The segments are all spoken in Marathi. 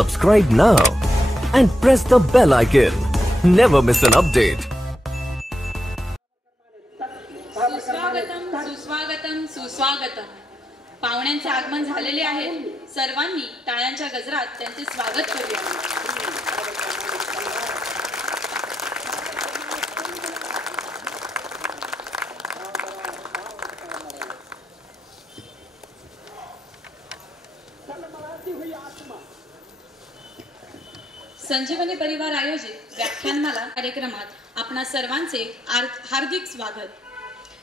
Subscribe now and press the bell icon. Never miss an update. सुस्वागतम सुस्वागतम सुस्वागतम. पाहुण्यांचे आगमन झालेले आहे. सर्वांनी टाळ्यांच्या गजरात त्यांचे स्वागत करूया. संजीवनी परिवार आयोजित व्याख्यानमाला कार्यक्रमात आपणा सर्वांचे हार्दिक स्वागत.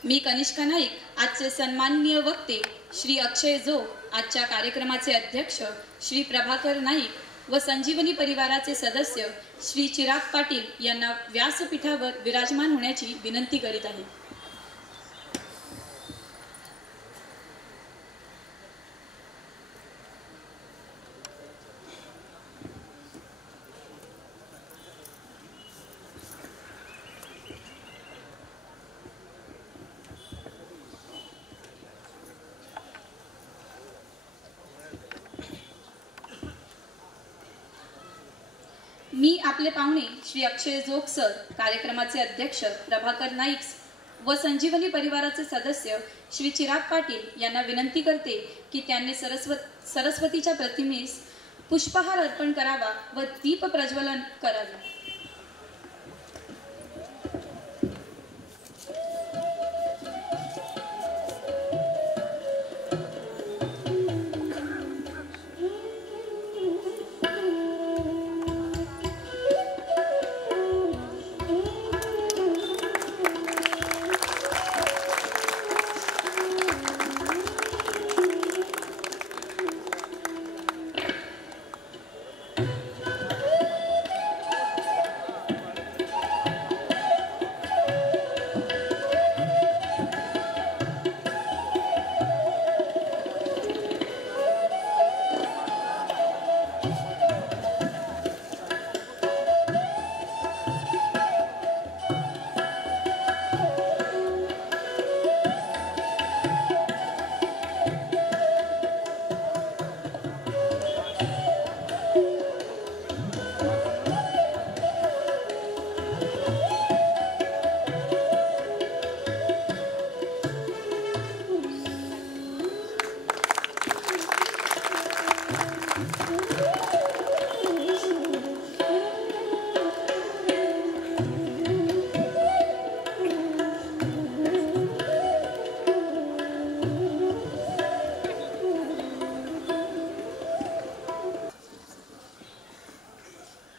मी कनिष्का नाईक, आजचे सन्माननीय वक्ते श्री अक्षय जोग, आजच्या कार्यक्रमाचे अध्यक्ष श्री प्रभाकर नाईक व संजीवनी परिवाराचे सदस्य श्री चिराग पाटील यांना व्यासपीठावर विराजमान होण्याची विनंती करीत आहे. मी आपले पाहुणे श्री अक्षय जोग सर, कार्यक्रमाचे अध्यक्ष प्रभाकर नाईक व संजीवनी परिवाराचे सदस्य श्री चिराग पाटील यांना विनंती करते की त्यांनी सरस्वतीच्या प्रतिमेस पुष्पहार अर्पण करावा व दीप प्रज्वलन करावे.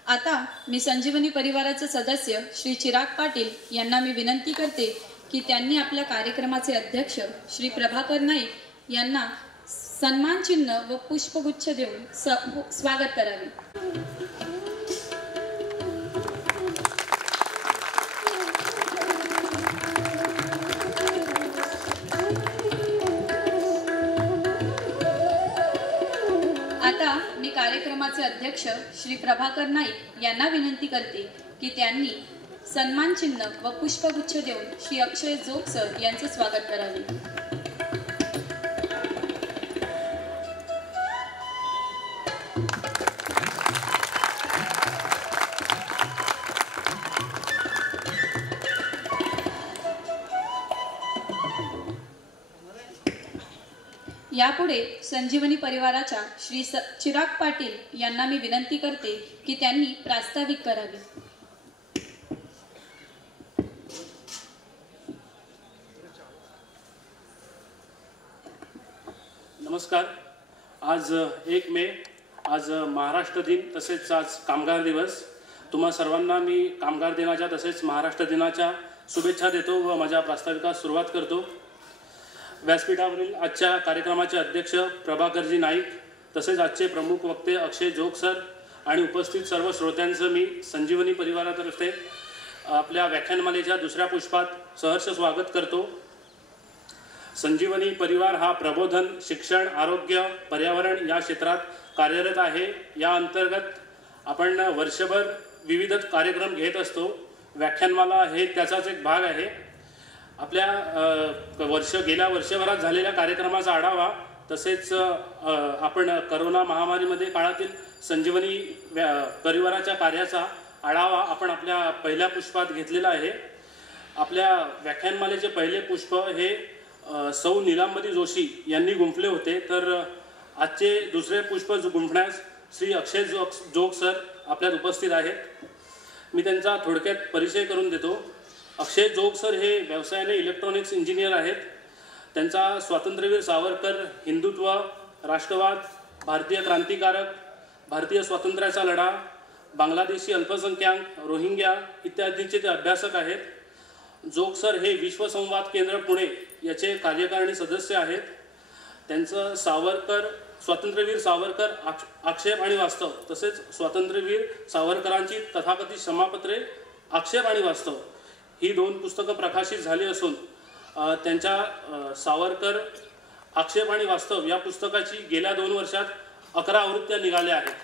आता मी संजीवनी परिवाराचे सदस्य श्री चिराग पाटील यांना मी विनंती करते की त्यांनी आपल्या कार्यक्रमाचे अध्यक्ष श्री प्रभाकर नाईक यांना सन्मान चिन्ह व पुष्पगुच्छ देऊन स्वागत करावे. आता मी कार्यक्रमाचे अध्यक्ष श्री प्रभाकर नाईक यांना विनंती करते की त्यांनी सन्मान चिन्ह व पुष्पगुच्छ देऊन श्री अक्षय जोग सर यांचे स्वागत करावे. यापुढे संजीवनी परिवाराच्या श्री चिराग पाटील यांना मी विनंती करते की त्यांनी प्रास्ताविक करावे. नमस्कार. आज 1 मे, आज महाराष्ट्र दिन तसेच आज कामगार दिवस. तुम्हा सर्वांना मी कामगार दिनाच्या तसेच महाराष्ट्र दिनाच्या शुभेच्छा देतो व माझ्या प्रास्ताविकास सुरुवात करतो. व्यासपीठावरील आजच्या कार्यक्रमाचे अध्यक्ष प्रभाकरजी नाईक तसेच आजचे प्रमुख वक्ते अक्षय जोग सर आणि उपस्थित सर्व श्रोत्यांचं मी संजीवनी परिवारातर्फे आपल्या व्याख्यानमालेच्या दुसऱ्या पुष्पात सहर्ष स्वागत करतो. संजीवनी परिवार हा प्रबोधन, शिक्षण, आरोग्य, पर्यावरण या क्षेत्रात कार्यरत आहे. या अंतर्गत आपण वर्षभर विविध कार्यक्रम घेत असतो. व्याख्यानमाला हे त्याचाच एक भाग आहे. आपल्या गेल्या वर्षभरात झालेल्या कार्यक्रमाचा आढावा तसेच आपण करोना महामारीमध्ये काळातील संजीवनी परिवाराच्या कार्याचा आढावा आपण आपल्या पहिल्या पुष्पात घेतलेला आहे. आपल्या व्याख्यानमालेचे पहिले पुष्प हे सौ नीलांबरी जोशी यांनी गुंफले होते. तर आजचे दुसरे पुष्प गुंफण्यास श्री अक्षय जोग सर आपल्यात उपस्थित आहेत. मी त्यांचा थोडक्यात परिचय करून देतो. अक्षय जोग सर हे व्यवसायाने इलेक्ट्रॉनिक्स इंजिनियर आहेत. त्यांचा स्वातंत्र्यवीर सावरकर, हिंदुत्व, राष्ट्रवाद, भारतीय क्रांतिकारक, भारतीय स्वातंत्र्याचा लढा, बांगलादेशी अल्पसंख्याक, रोहिंग्या इत्यादींचे ते अभ्यासक आहेत. जोग सर हे विश्वसंवाद केंद्र पुणे याचे कार्यकारिणी सदस्य आहेत. त्यांचं स्वातंत्र्यवीर सावरकर आक्षेप आणि वास्तव तसेच स्वातंत्र्यवीर सावरकरांची तथाकथित क्षमापत्रे आक्षेप आणि वास्तव ही 2 पुस्तकं प्रकाशित झाली असून त्यांच्या सावरकर आक्षेप आणि वास्तव या पुस्तकाची गेल्या 2 वर्षात 11 आवृत्त्या निघाल्या आहेत.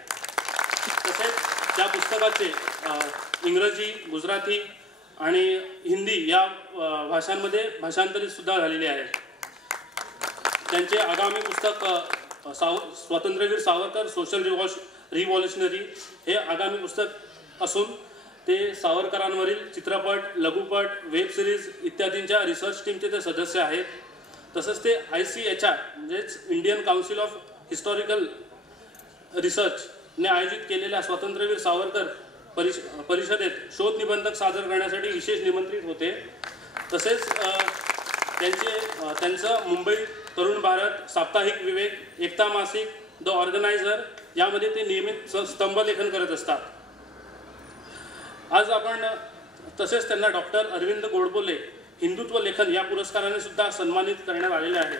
तसेच त्या पुस्तकाचे इंग्रजी, गुजराती आणि हिंदी या भाषांमध्ये भाषांतरित सुद्धा झालेले आहे. त्यांचे आगामी पुस्तक स्वातंत्र्यवीर सावरकर सोशल रिव्हॉल्युशनरी हे आगामी पुस्तक असून ते सावरकरांवरील चित्रपट, लघुपट, वेब सिरीज इत्यादींच्या रिसर्च टीमचे ते सदस्य आहेत. तसंच ते ICHR म्हणजेच इंडियन काउन्सिल ऑफ हिस्टॉरिकल रिसर्चने आयोजित केलेल्या स्वातंत्र्यवीर सावरकर परिषदेत शोध निबंधक सादर करण्यासाठी विशेष निमंत्रित होते. तसेच त्यांचं मुंबई तरुण भारत, साप्ताहिक विवेक, एकता मासिक, द ऑर्गनायझर यामध्ये ते नियमित स्तंभलेखन करत असतात. आज आपण तसेच त्यांना डॉक्टर अरविंद गोडबोले हिंदुत्व लेखन या पुरस्काराने सुद्धा सन्मानित करण्यात आलेले आहे.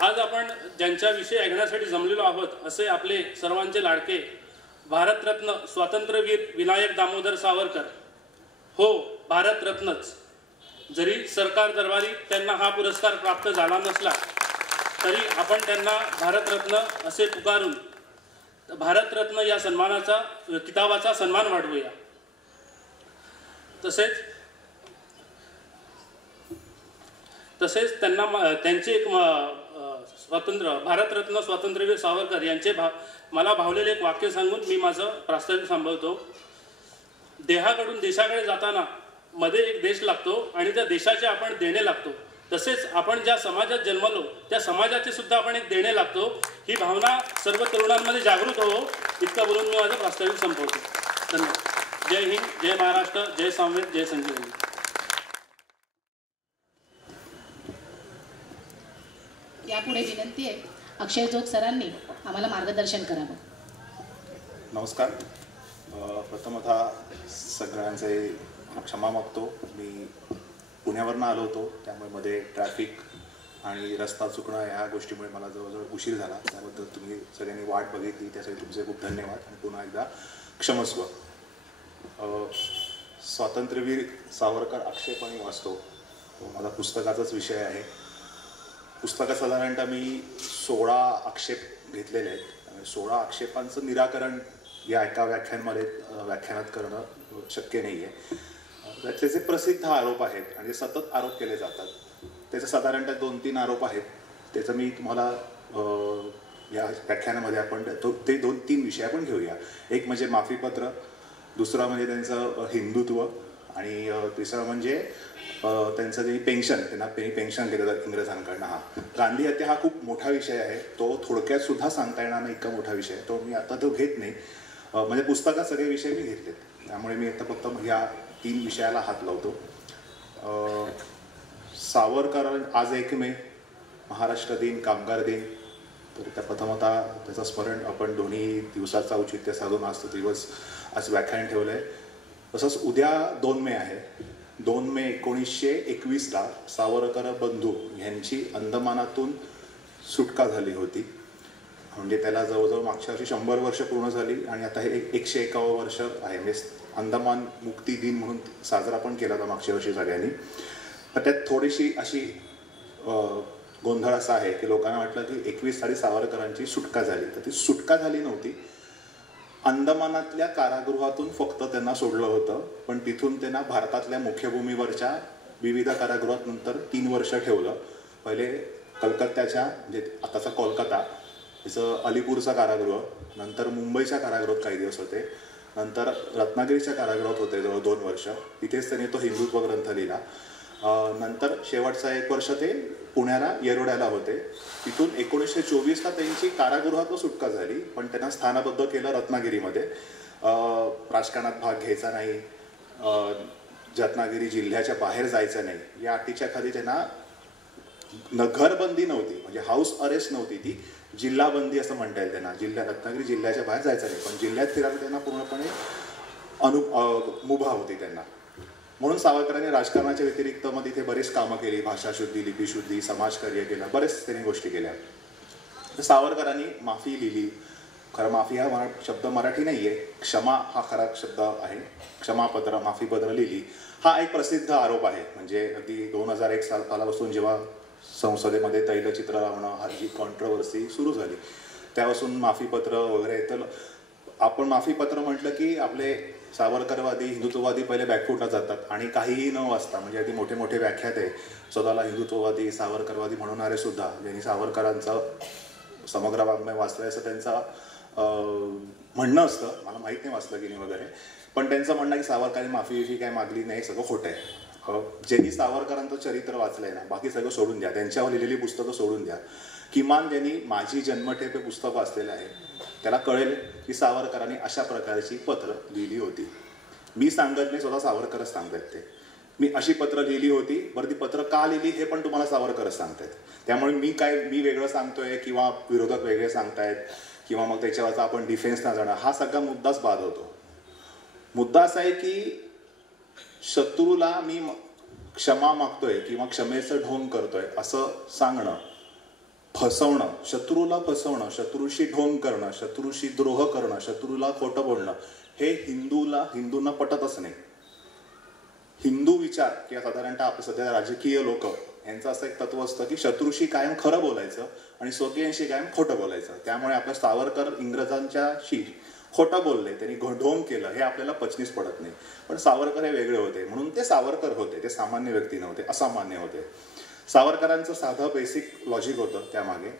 आज आपण ज्यांच्याविषयी ऐकण्यासाठी जमलेलो आहोत असे आपले सर्वांचे लाडके भारतरत्न स्वातंत्र्यवीर विनायक दामोदर सावरकर. हो, भारतरत्नच. जरी सरकार दरबारी त्यांना हा पुरस्कार प्राप्त झाला नसला तरी आपण त्यांना भारतरत्न असे पुकारून भारतरत्न या सन्मानाचा किताबाचा सन्मान वाढवूया. तसेच त्यांना त्यांचे एक भारतरत्न स्वातंत्र्यवीर सावरकर यांचे मला भावलेले एक वाक्य सांगून मी माझं प्रास्ताविक संपवतो. देहाकडून देशाकडे जाताना मध्ये एक देश लागतो आणि त्या देशाचे आपण देणे लागतो. तसेच आपण ज्या समाजात जन्मलो त्या समाजाचे सुद्धा आपण एक देणे लागतो. ही भावना सर्व तरुणांमध्ये जागृत हो इतका बोलून मी माझं प्रास्ताविक संपवतो. धन्यवाद. जय हिंद, जय महाराष्ट्र, जय सामवेद, जय संजीवनी. यापुढे विनंती आहे अक्षय जोग सरांनी आम्हाला मार्गदर्शन करावं. नमस्कार. प्रथमतः सगळ्यांचे क्षमा मागतो. मी पुण्यावरनं आलो होतो, त्यामुळे मध्ये ट्रॅफिक आणि रस्ता चुकणं ह्या गोष्टीमुळे मला जवळजवळ उशीर झाला. त्याबद्दल तुम्ही सगळ्यांनी वाट बघितली त्यासाठी तुमचे खूप धन्यवाद आणि पुन्हा एकदा क्षमस्व. स्वातंत्र्यवीर सावरकर आक्षेप आणि वास्तव माझा पुस्तकाचाच विषय आहे. पुस्तकात साधारणतः मी 16 आक्षेप घेतलेले आहेत. त्यामुळे 16 आक्षेपांचं निराकरण या एका व्याख्यानात करणं शक्य नाही आहे. त्यातले जे प्रसिद्ध आरोप आहेत आणि जे सतत आरोप केले जातात त्याचे साधारणतः 2-3 आरोप आहेत. त्याचं मी तुम्हाला या व्याख्यानामध्ये आपण ते 2-3 विषय आपण घेऊया. एक म्हणजे माफीपत्र, दुसरा म्हणजे त्यांचं हिंदुत्व आणि तिसरं म्हणजे त्यांचं जे पेन्शन, त्यांना पेन्शन दिलं जातं इंग्रजांकडनं. गांधी हत्या हा खूप मोठा विषय आहे. तो थोडक्यात सुद्धा सांगता येणार नाही, इतका मोठा विषय आहे तो. मी आता तो घेत नाही. म्हणजे पुस्तकात सगळे विषय मी घेतले, त्यामुळे मी आता फक्त ह्या 3 विषयाला हात लावतो. सावरकर आज 1 मे महाराष्ट्र दिन, कामगार दिन. तर त्या प्रथमतः त्याचं स्मरण आपण दोन्ही दिवसाचा औचित्य साधून आज तो दिवस आज व्याख्यान ठेवलं आहे. तसंच उद्या 2 मे आहे. 2 मे 1921ला सावरकर बंधू यांची अंदमानातून सुटका झाली होती. म्हणजे त्याला जवळजवळ मागच्या वर्षी 100 वर्ष पूर्ण झाली आणि आता हे 101 वर्ष आहे. म्हणजे अंदमान मुक्ती दिन म्हणून साजरा पण केला होता मागच्या वर्षी सगळ्यांनी. तर त्यात थोडीशी अशी गोंधळ असा आहे की लोकांना वाटलं की 21 साली सावरकरांची सुटका झाली. तर ती सुटका झाली नव्हती. अंदमानातल्या कारागृहातून फक्त त्यांना सोडलं होतं, पण तिथून त्यांना भारतातल्या मुख्य भूमीवरच्या विविध कारागृहात नंतर 3 वर्ष ठेवलं. पहिले कलकत्त्याच्या म्हणजे आताचा कोलकाता तिचं अलीपूरचा कारागृह, नंतर मुंबईच्या कारागृहात काही दिवस होते, नंतर रत्नागिरीच्या कारागृहात होते जवळ 2 वर्ष. तिथेच त्यांनी तो हिंदुत्व ग्रंथ लिहिला. नंतर शेवटचा 1 वर्ष ते पुण्याला येरोड्याला होते. तिथून 1924ला त्यांची कारागृहातून सुटका झाली, पण त्यांना स्थानबद्ध केलं रत्नागिरीमध्ये. राजकारणात भाग घ्यायचा नाही, रत्नागिरी जिल्ह्याच्या बाहेर जायचं नाही या अटीच्या खाली त्यांना घरबंदी नव्हती, म्हणजे हाऊस अरेस्ट नव्हती, ती जिल्हाबंदी असं म्हणता येईल त्यांना. रत्नागिरी जिल्ह्याच्या बाहेर जायचं नाही, पण जिल्ह्यात फिरायला त्यांना पूर्णपणे मुभा होती त्यांना. म्हणून सावरकरांनी राजकारणाच्या व्यतिरिक्त मग तिथे बरेच कामं केली, भाषाशुद्धी, लिपीशुद्धी, समाजकार्य केलं, बरेच त्यांनी गोष्टी केल्या. सावरकरांनी माफी लिहिली. खरं माफी हा शब्द मराठी नाही आहे, क्षमा हा खरा शब्द आहे. क्षमापत्र, माफीपत्र लिहिली. हा एक प्रसिद्ध आरोप आहे. म्हणजे अगदी 2001 सालापासून जेव्हा संसदेमध्ये तैलचित्र लावणं हा जी कॉन्ट्रोवर्सी सुरू झाली त्यापासून माफीपत्र वगैरे, तर आपण माफीपत्र म्हटलं की आपले सावरकरवादी, हिंदुत्ववादी पहिले बॅकफुटला जातात आणि काहीही न वाचता, म्हणजे अगदी मोठे मोठे व्याख्याते स्वतःला हिंदुत्ववादी, सावरकरवादी म्हणणारे सुद्धा, ज्यांनी सावरकरांचं समग्र वाङ्मय वाचलंय असं त्यांचं म्हणणं असतं. मला माहीत नाही वाचलं की नाही वगैरे, पण त्यांचं म्हणणं की सावरकरांनी माफी काय मागली नाही, सगळं खोटं आहे. ज्यांनी सावरकरांचं चरित्र वाचलंय ना, बाकी सगळं सोडून द्या, त्यांच्यावर लिहिलेली पुस्तकं सोडून द्या. किमान ज्यांनी माझी जन्मठेप हे पुस्तक वाचलेलं आहे त्याला कळेल की सावरकरांनी अशा प्रकारची पत्र लिहिली होती. मी सांगत नाही, स्वतः सावरकरच सांगतात ते. मी अशी पत्र लिहिली होती, बरं ती पत्र का लिहिली हे पण तुम्हाला सावरकरच सांगतायत. त्यामुळे मी वेगळं सांगतोय किंवा विरोधक वेगळे सांगतायत किंवा मग त्याच्यावरचा आपण डिफेन्स ना जाणं, हा सगळा मुद्दाच बाद होतो. मुद्दा असा आहे की शत्रूला मी क्षमा मागतोय किंवा क्षमेचं ढोंग करतोय असं सांगणं, फसवणं, शत्रूला फसवणं, शत्रूशी ढोंग करणं, शत्रूशी द्रोह करणं, शत्रूला खोटं बोलणं, हे हिंदूंना पटतच नाही. हिंदू विचार किंवा साधारणतः आपले सध्या राजकीय लोक यांचं असं एक तत्व असतं की शत्रूशी कायम खरं बोलायचं आणि स्वकीयांशी कायम खोटं बोलायचं. त्यामुळे आपल्या सावरकर इंग्रजांच्याशी खोटं बोलले, त्यांनी ढोंग केलं, हे आपल्याला पचनीस पडत नाही. पण सावरकर हे वेगळे होते, म्हणून ते सावरकर होते, ते सामान्य व्यक्ती नव्हते, असामान्य होते. सावरकरांचं साधं बेसिक लॉजिक होतं त्यामागे.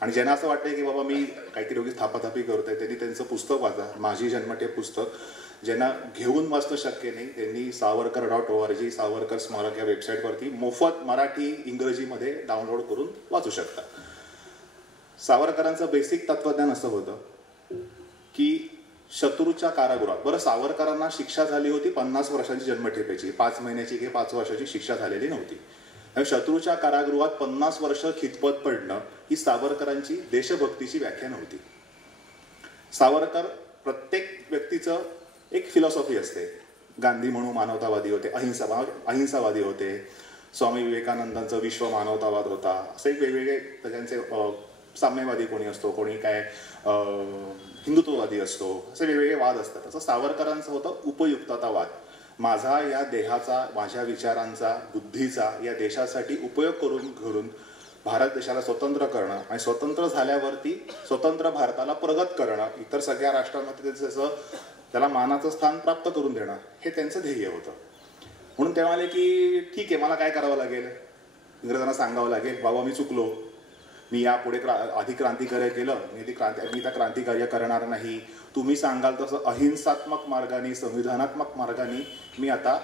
आणि ज्यांना असं वाटतंय की बाबा मी काहीतरी उगीच थापाथापी करतोय, त्यांनी त्यांचं पुस्तक वाचा, माझी जन्मठेप पुस्तक. ज्यांना घेऊन वाचणं शक्य नाही त्यांनी savarkar.org, सावरकर स्मारक या वेबसाईटवरती मोफत मराठी इंग्रजीमध्ये डाउनलोड करून वाचू शकता. सावरकरांचं बेसिक तत्वज्ञान असं होतं की शत्रूच्या कारागृहात, बरं सावरकरांना शिक्षा झाली होती 50 वर्षांची जन्मठेपेची, 5 महिन्याची किंवा 5 वर्षाची शिक्षा झालेली नव्हती. शत्रूच्या कारागृहात 50 वर्ष खितपत पडणं ही सावरकरांची देशभक्तीची व्याख्या नव्हती. सावरकर प्रत्येक व्यक्तीचं एक फिलॉसॉफी असते. गांधी म्हणून मानवतावादी होते, अहिंसावादी होते. स्वामी विवेकानंदांचं विश्व मानवतावाद होता. असे एक वेगवेगळे त्यांचे साम्यवादी कोणी असतो, कोणी काय हिंदुत्ववादी असतो, असे वेगवेगळे वाद असतात. असं सावरकरांचं होतं उपयुक्ततावाद. माझा या देहाचा, माझ्या विचारांचा, बुद्धीचा या देशासाठी उपयोग करून भारत देशाला स्वतंत्र करणं आणि स्वतंत्र झाल्यावरती स्वतंत्र भारताला प्रगत करणं, इतर सगळ्या राष्ट्रांमध्ये त्याचं त्याला मानाचं स्थान प्राप्त करून देणं, हे त्यांचं ध्येय होतं. म्हणून ते म्हणाले की ठीक आहे, मला काय करावं लागेल, इंग्रजांना सांगावं लागेल बाबा मी चुकलो, मी यापुढे आधी क्रांतिकार्य केलं, मी त्या क्रांतिकार्य करणार नाही, तुम्ही सांगाल तसं अहिंसात्मक मार्गाने, संविधानात्मक मार्गाने मी आता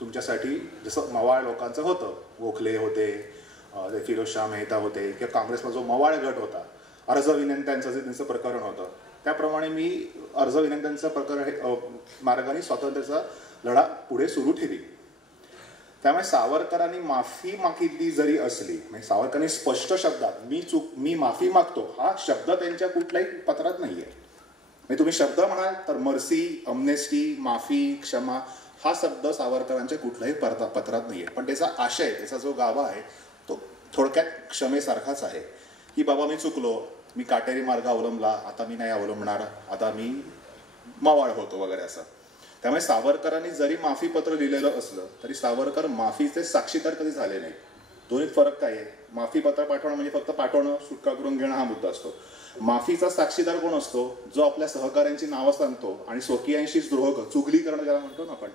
तुमच्यासाठी, जसं मवाळ लोकांचं होतं, गोखले होते, फिरोजशाह मेहता होते किंवा काँग्रेसला जो मवाळ गट होता, अर्ज विनंत्यांचं जे त्यांचं प्रकरण होतं, त्याप्रमाणे मी अर्ज विनंत्यांचं प्रकरण मार्गाने स्वातंत्र्याचा लढा पुढे सुरू ठेवी. त्यामुळे सावरकरांनी माफी मागितली जरी असली, म्हणजे सावरकरांनी स्पष्ट शब्दात मी माफी मागतो हा शब्द त्यांच्या कुठल्याही पत्रात नाहीये. म्हणजे तुम्ही शब्द म्हणाल तर मर्सी, अमनेस्टी, माफी, क्षमा हा शब्द सावरकरांच्या कुठल्याही पत्रात नाहीये. पण त्याचा आशय, त्याचा जो गाभा आहे तो थोडक्यात क्षमेसारखाच आहे की बाबा मी चुकलो, मी काटेरी मार्ग अवलंबला, आता मी नाही अवलंबणार, आता मी मवाळ होतो वगैरे असं. त्यामुळे सावरकरांनी जरी माफीपत्र लिहिलेलं असलं तरी सावरकर माफीचे साक्षीदार कधी झाले नाही. दोन्हीत फरक काय आहे? माफीपत्र पाठवणं म्हणजे फक्त पाठवणं, सुटका करून घेणं हा मुद्दा असतो. माफीचा साक्षीदार कोण असतो? जो आपल्या सहकाऱ्यांची नावं सांगतो आणि स्वकीयांशीच द्रोह, चुगली करणं ज्याला म्हणतो ना आपण,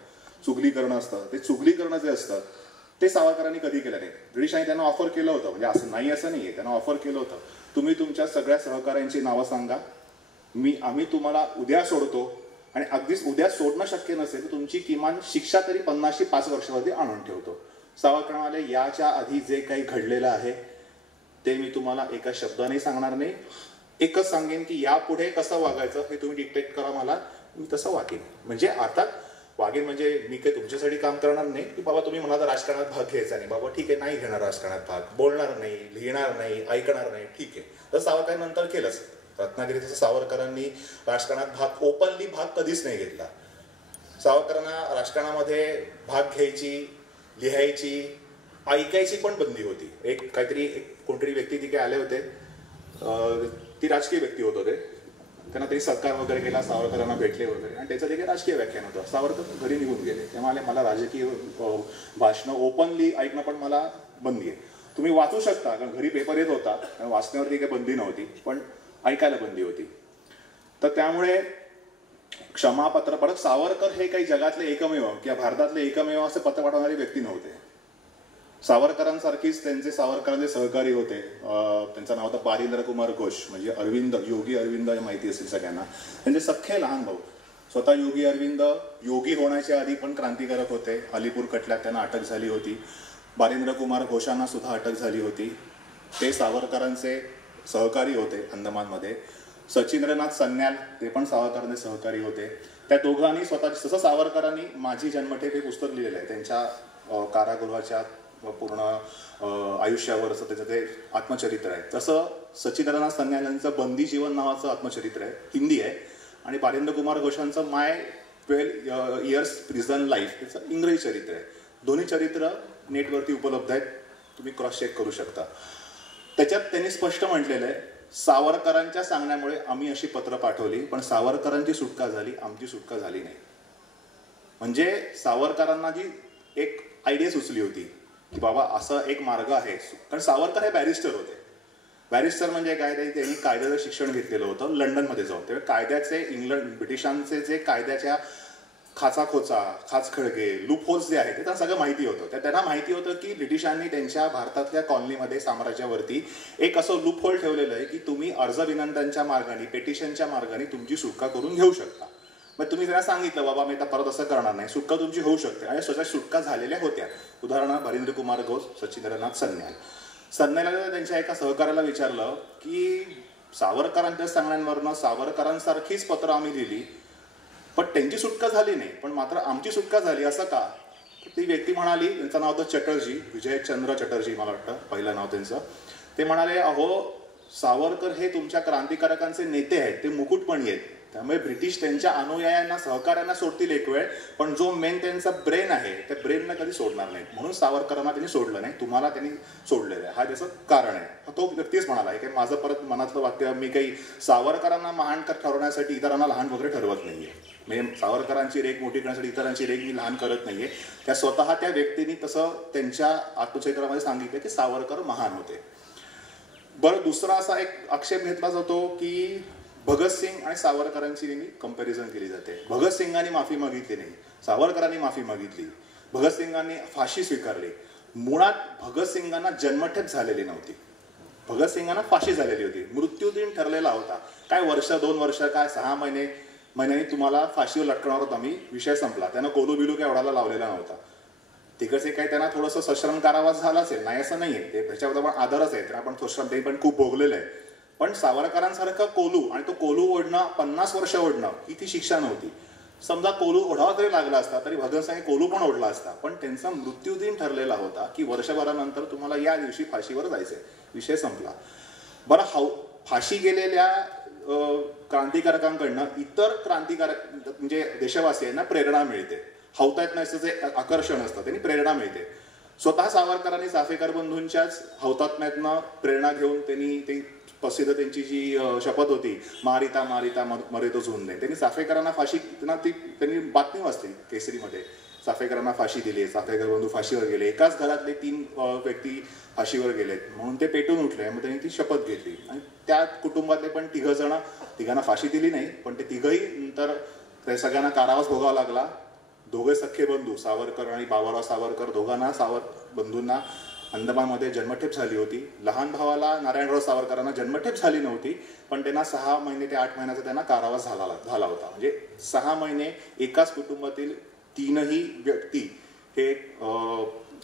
चुगली करणं असतं. ते चुगली करणं जे असतं ते सावरकरांनी कधी केलं नाही. ब्रिटिशांनी त्यांना ऑफर केलं होतं, म्हणजे असं नाही असं नाहीये, त्यांना ऑफर केलं होतं, तुम्ही तुमच्या सगळ्या सहकाऱ्यांची नावं सांगा, आम्ही तुम्हाला उद्या सोडतो, आणि अगदीच उद्या सोडणं शक्य नसेल तर तुमची किमान शिक्षा तरी 50 ते 5 वर्षावरती आणून ठेवतो. सावरकर म्हणाले याच्या आधी जे काही घडलेलं आहे ते मी तुम्हाला एका शब्दाने सांगणार नाही, एकच सांगेन की यापुढे कसं वागायचं हे तुम्ही डिक्टेट करा मला, मी तसं वागेन. म्हणजे अर्थात वागेन म्हणजे मी काही तुमच्यासाठी काम करणार नाही की बाबा तुम्ही म्हणाला राजकारणात भाग घ्यायचा नाही, बाबा ठीक आहे नाही घेणार राजकारणात भाग, बोलणार नाही, लिहिणार नाही, ऐकणार नाही, ठीक आहे. तर सावरकर नंतर केलंच. रत्नागिरीत सावरकरांनी राजकारणात भाग ओपनली भाग कधीच नाही घेतला. सावरकरांना राजकारणामध्ये भाग घ्यायची, लिहायची, ऐकायची पण बंदी होती. काहीतरी कोणतरी व्यक्ती तिथे आले होते, ती राजकीय व्यक्ती होत होते, त्यांना तरी सत्कार वगैरे केला, सावरकरांना भेटले वगैरे, आणि त्याचं देखील राजकीय व्याख्यान होतं. सावरकर घरी निघून गेले. ते म्हणाले मला राजकीय भाषणं ओपनली ऐकणं पण मला बंदी आहे. तुम्ही वाचू शकता, कारण घरी पेपर येत होता, वाचण्यावरती काही बंदी नव्हती, पण ऐकायला बंदी होती. तर त्यामुळे क्षमापत्र परत सावरकर हे काही जगातले एकमेव किंवा भारतातले एकमेव असे पत्र पाठवणारे व्यक्ती नव्हते. सावरकरांसारखीच त्यांचे सावरकरांचे सहकारी होते, त्यांचं नाव होतं बारिंद्र कुमार घोष, म्हणजे अरविंद, योगी अरविंद हे माहिती असेल सगळ्यांना. त्यांचे सख्खे लहान भाऊ. स्वतः योगी अरविंद योगी होण्याच्या आधी पण क्रांतिकारक होते. अलीपूर खटल्यात त्यांना अटक झाली होती. बारिंद्र कुमार घोषांना सुद्धा अटक झाली होती. ते सावरकरांचे सहकारी होते अंदमानमध्ये. सचिंद्रनाथ सन्याल ते पण सावरकरांचे सहकारी होते. त्या दोघांनी स्वतः, जसं सावरकरांनी माझी जन्मठेप हे पुस्तक लिहिलेलं आहे, त्यांच्या कारागृहाच्या पूर्ण आयुष्यावर असं त्याचं ते आत्मचरित्र आहे, तसं सचिंद्रनाथ सन्याल यांचं बंदी जीवन नावाचं आत्मचरित्र आहे, हिंदी आहे. आणि बारिंद्र कुमार घोषांचं माय 12 इयर्स प्रिझन लाईफ याचं इंग्रजी चरित्र आहे. दोन्ही चरित्र नेटवरती उपलब्ध आहेत, तुम्ही क्रॉस चेक करू शकता. त्याच्यात त्यांनी स्पष्ट म्हटलेलं आहे, सावरकरांच्या सांगण्यामुळे आम्ही अशी पत्र पाठवली, पण सावरकरांची सुटका झाली, आमची सुटका झाली नाही. म्हणजे सावरकरांना जी एक आयडिया सुचली होती की बाबा असं एक मार्ग आहे, कारण सावरकर हे बॅरिस्टर होते. बॅरिस्टर म्हणजे काय, त्यांनी कायद्याचं शिक्षण घेतलेलं होतं लंडनमध्ये जाऊन. तेव्हा कायद्याचे ब्रिटिशांचे जे कायद्याच्या खाचाखोचा, खाचखळगे, लूप होल्स जे आहेत ते त्यांना सगळं माहिती होतं. त्यांना माहिती होतं की ब्रिटिशांनी त्यांच्या भारतातल्या कॉलनीमध्ये, साम्राज्यावरती एक असं लूप होल ठेवलेलं आहे की तुम्ही अर्ज विनंत्यांच्या मार्गाने, पेटिशनच्या मार्गाने तुमची सुटका करून घेऊ शकता. मग तुम्ही त्यांना सांगितलं बाबा मी आता परत असं करणार नाही, सुटका तुमची होऊ शकते. आणि स्वतः सुटका झालेल्या होत्या. उदाहरणार्थ बारिंद्र कुमार घोष, सचिंद्रनाथ सन्याल. सन्याला त्यांच्या एका सहकार्याला विचारलं की सावरकरांच्या सांगण्यांवरनं सावरकरांसारखीच पत्र आम्ही लिहिली, पण त्यांची सुटका झाली नाही, पण मात्र आमची सुटका झाली, असं का? ती व्यक्ती म्हणाली, त्यांचं नाव होतं चटर्जी, विजयचंद्र चटर्जी मला वाटतं पहिलं नाव त्यांचं. ते म्हणाले अहो सावरकर हे तुमच्या क्रांतिकारकांचे नेते आहेत, ते मुकुटमणी आहेत, त्यामुळे ब्रिटिश त्यांच्या अनुयायांना, सहकार्यांना सोडतील एक वेळ, पण जो मेन त्यांचा ब्रेन आहे त्या ब्रेनला कधी सोडणार नाही. म्हणून सावरकरांना त्यांनी सोडलं नाही, तुम्हाला त्यांनी सोडलेलं आहे. हा त्याचं कारण आहे. तो व्यक्तीच म्हणाला की माझं परत मनातलं वाक्य, मी काही सावरकरांना महान ठरवण्यासाठी इतरांना लहान वगैरे ठरवत नाहीये. म्हणजे सावरकरांची रेख मोठी करण्यासाठी इतरांची रेख मी लहान करत नाहीये. त्या स्वतः त्या व्यक्तींनी तसं त्यांच्या आत्मचरित्रामध्ये सांगितलं की सावरकर महान होते. बरं, दुसरा असा एक आक्षेप घेतला जातो की भगतसिंग आणि सावरकरांची नेहमी कंपॅरिझन केली जाते. भगतसिंगांनी माफी मागितली नाही, सावरकरांनी माफी मागितली. भगतसिंगांनी फाशी स्वीकारली. मुळात भगतसिंगांना जन्मठेप झालेली नव्हती, भगतसिंगांना फाशी झालेली होती. मृत्यूदिन ठरलेला होता. काय वर्ष, 2 वर्ष, काय 6 महिन्यांनी तुम्हाला फाशीवर लटकणार होत आम्ही, विषय संपला. त्यानं कोलू बिलू काय एवढाला लावलेला नव्हता. तिकडचे काही त्यांना थोडंसं सश्रम कारावास झाला असेल, नाही असं नाहीये, ते त्याच्याबद्दल पण आदरच आहे, त्यांना पण सश्रम ते पण खूप भोगलेलं आहे. पण सावरकरांसारखं कोलू, आणि तो कोलू ओढणं 50 वर्ष ओढणं ही ती शिक्षा नव्हती. समजा कोलू ओढावा जरी लागला असता तरी भगतसिंग कोलू पण ओढला असता, पण त्यांचा मृत्यूदिन ठरलेला होता की वर्षभरानंतर तुम्हाला या दिवशी फाशीवर जायचंय, विषय संपला. बरं, फाशी गेलेल्या क्रांतिकारकांकडनं इतर क्रांतिकारक म्हणजे देशवासियांना प्रेरणा मिळते. हौतात्म्याचं जे आकर्षण असतं त्यांनी प्रेरणा मिळते. स्वतः सावरकरांनी चाफेकर बंधूंच्याच हौतात्म्यातनं प्रेरणा घेऊन त्यांनी ते प्रसिद्ध त्यांची जी शपथ होती, मारिता मारिता मरे तो झुंड नाही, त्यांनी चाफेकरांना फाशी, त्यांनी बातमी वाचली केसरीमध्ये, चाफेकरांना फाशी दिली, चाफेकर बंधू फाशीवर गेले, एकाच घरातले 3 व्यक्ती फाशीवर गेलेत म्हणून ते पेटून उठले. मग त्यांनी ती शपथ घेतली आणि त्या कुटुंबातले पण 3 जण, तिघांना फाशी दिली नाही, पण ते तिघही नंतर त्या सगळ्यांना कारावास भोगावा लागला. दोघे सख्खे बंधू सावरकर आणि बाबाराव सावरकर, दोघांना बंधूंना अंदमानमध्ये जन्मठेप झाली होती. लहान भावाला नारायणराव सावरकरांना जन्मठेप झाली नव्हती, पण त्यांना 6 महिने ते 8 महिन्याचा त्यांना कारावास झाला होता. म्हणजे 6 महिने एकाच कुटुंबातील 3ही व्यक्ती हे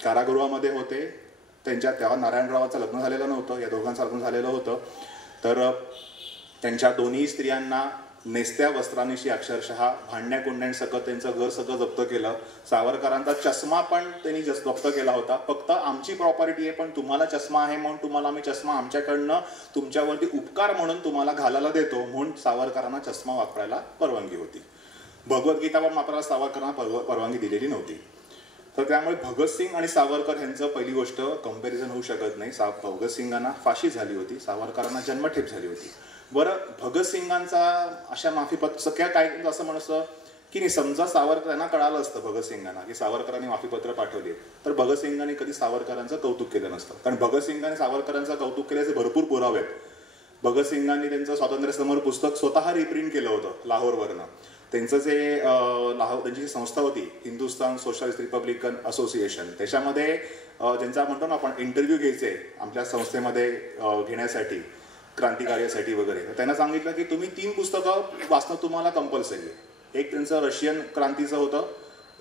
कारागृहामध्ये होते. तेव्हा नारायणरावाचं लग्न झालेलं नव्हतं, या दोघांचं लग्न झालेलं होतं. तर त्यांच्या दोन्ही स्त्रियांना नेसत्या वस्त्रांनीशी अक्षरशः भांडण्या-कुंड्यांसकट त्यांचं घर सगळं जप्त केलं. सावरकरांचा चष्मा पण त्यांनी जप्त केला होता. फक्त आमची प्रॉपर्टी आहे, पण तुम्हाला चष्मा आहे म्हणून तुम्हाला आम्ही चष्मा आमच्याकडनं तुमच्यावरती उपकार म्हणून तुम्हाला घालायला देतो म्हणून सावरकरांना चष्मा वापरायला परवानगी होती. भगवद्गीता पण वापरायला सावरकरांना परवानगी दिलेली नव्हती. तर त्यामुळे भगतसिंग आणि सावरकर यांचं पहिली गोष्ट कंपॅरिझन होऊ शकत नाही. भगतसिंगांना फाशी झाली होती, सावरकरांना जन्मठेप झाली होती. बरं, भगतसिंगांचा अशा माफीपत्र सगळ्या काय असं म्हणतं की नाही, समजा सावरकरांना कळालं असतं भगतसिंगांना की सावरकरांनी माफीपत्र पाठवले, तर भगतसिंगांनी कधी सावरकरांचं कौतुक केलं नसतं. कारण भगतसिंगांनी सावरकरांचं कौतुक केल्याचे भरपूर पुरावे आहेत. भगतसिंगांनी त्यांचं स्वातंत्र्य समर पुस्तक स्वतः रिप्रिंट केलं होतं लाहोरवरनं. त्यांचं जे त्यांची संस्था होती हिंदुस्तान सोशलिस्ट रिपब्लिकन असोसिएशन, त्याच्यामध्ये ज्यांचा म्हणतो ना आपण इंटरव्ह्यू घ्यायचे आपल्या संस्थेमध्ये घेण्यासाठी क्रांतिकार्यासाठी वगैरे, तर त्यांना सांगितलं की तुम्ही 3 पुस्तकं वाचणं तुम्हाला कंपल्सरी आहे. एक त्यांचं रशियन क्रांतीचं होतं,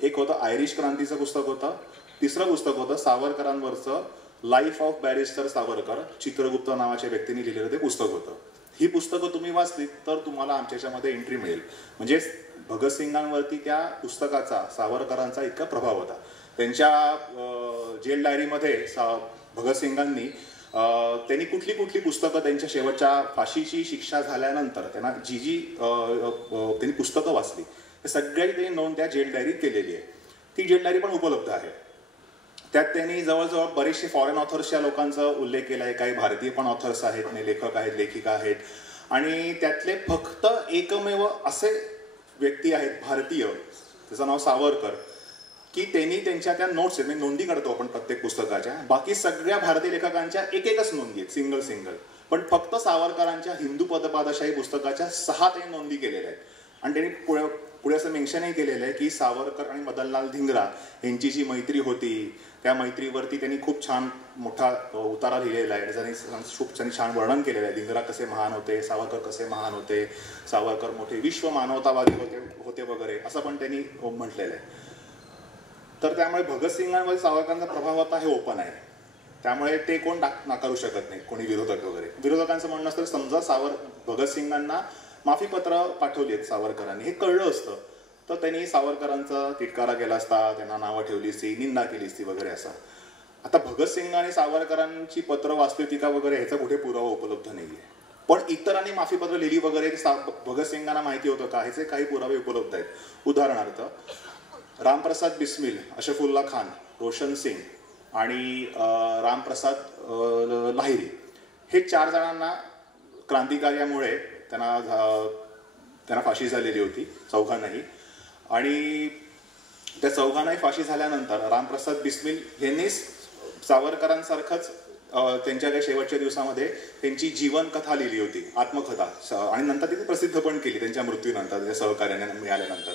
एक होतं आयरिश क्रांतीचं पुस्तक होतं, तिसरं पुस्तक होतं सावरकरांवरचं life of barrister Savarkar, Chitragupta नावाच्या व्यक्तीने लिहिलेलं ते पुस्तक होतं. ही पुस्तकं तुम्ही वाचलीत तर तुम्हाला आमच्याच्यामध्ये एंट्री मिळेल. म्हणजे भगतसिंगांवरती त्या पुस्तकाचा सावरकरांचा इतका प्रभाव होता. त्यांच्या जेल डायरीमध्ये भगतसिंगांनी त्यांनी कुठली पुस्तकं त्यांच्या शेवटच्या फाशीची शिक्षा झाल्यानंतर त्यांना जी त्यांनी पुस्तकं वाचली ते सगळ्याची त्यांनी नोंद त्या जेल डायरीत केलेली आहे. ती जेल डायरी पण उपलब्ध आहे. त्यात त्यांनी जवळजवळ बरेचसे फॉरेन ऑथर्सच्या लोकांचा उल्लेख केला आहे. काही भारतीय पण ऑथर्स आहेत, लेखक आहेत, लेखिका आहेत. आणि त्यातले फक्त एकमेव असे व्यक्ती आहेत भारतीय, त्याचं नाव सावरकर, की त्यांनी त्यांच्या त्या नोट्स आहेत, म्हणजे नोंदी काढतो आपण प्रत्येक पुस्तकाच्या. बाकी सगळ्या भारतीय लेखकांच्या एकच नोंदी आहेत, सिंगल. पण फक्त सावरकरांच्या हिंदू पदपादशाही पुस्तकाच्या 6 त्यांनी नोंदी केलेल्या आहेत. आणि त्यांनी पुढे असं मेन्शनही केलेलं आहे की सावरकर आणि मदनलाल धिंगरा यांची जी मैत्री होती, त्या मैत्रीवरती त्यांनी खूप छान मोठा उतारा लिहिलेला आहे. त्यांनी छान वर्णन केलेलं आहे. धिंगरा कसे महान होते, सावरकर कसे महान होते, सावरकर मोठे विश्व मानवतावादी होते वगैरे असं पण त्यांनी म्हटलेलं आहे. तर त्यामुळे भगतसिंगांवर सावरकरांचा प्रभाव होता हे ओपन आहे. त्यामुळे ते कोण नाकारू शकत नाही, कोणी विरोधक वगैरे. विरोधकांचं म्हणणं असतं समजा भगतसिंगांना माफीपत्र पाठवली आहेत सावरकरांनी, हे कळलं असतं तर त्यांनी सावरकरांचा तिटकारा केला असता, त्यांना नावं ठेवली असती, निंदा केली असती वगैरे असं. आता भगतसिंग आणि सावरकरांची पत्र वाचली का वगैरे ह्याचा कुठे पुरावा उपलब्ध नाहीये. पण इतरांनी माफीपत्र लिहिली वगैरे भगतसिंगांना माहिती होतं का, ह्याचे काही पुरावे उपलब्ध आहेत. उदाहरणार्थ रामप्रसाद बिस्मिल, अशफुल्ला खान, रोशन सिंग आणि रामप्रसाद लाहिरी हे 4 जणांना क्रांतिकार्यामुळे त्यांना फाशी झालेली होती, चौघांनाही. आणि त्या चौघांनाही फाशी झाल्यानंतर रामप्रसाद बिस्मिल यांनी सावरकरांसारखंच त्यांच्या काही शेवटच्या दिवसामध्ये त्यांची जीवनकथा लिहिली होती, आत्मकथा. आणि नंतर तिथे प्रसिद्ध पण केली त्यांच्या मृत्यूनंतर, त्यांच्या सहकार्याने मिळाल्यानंतर.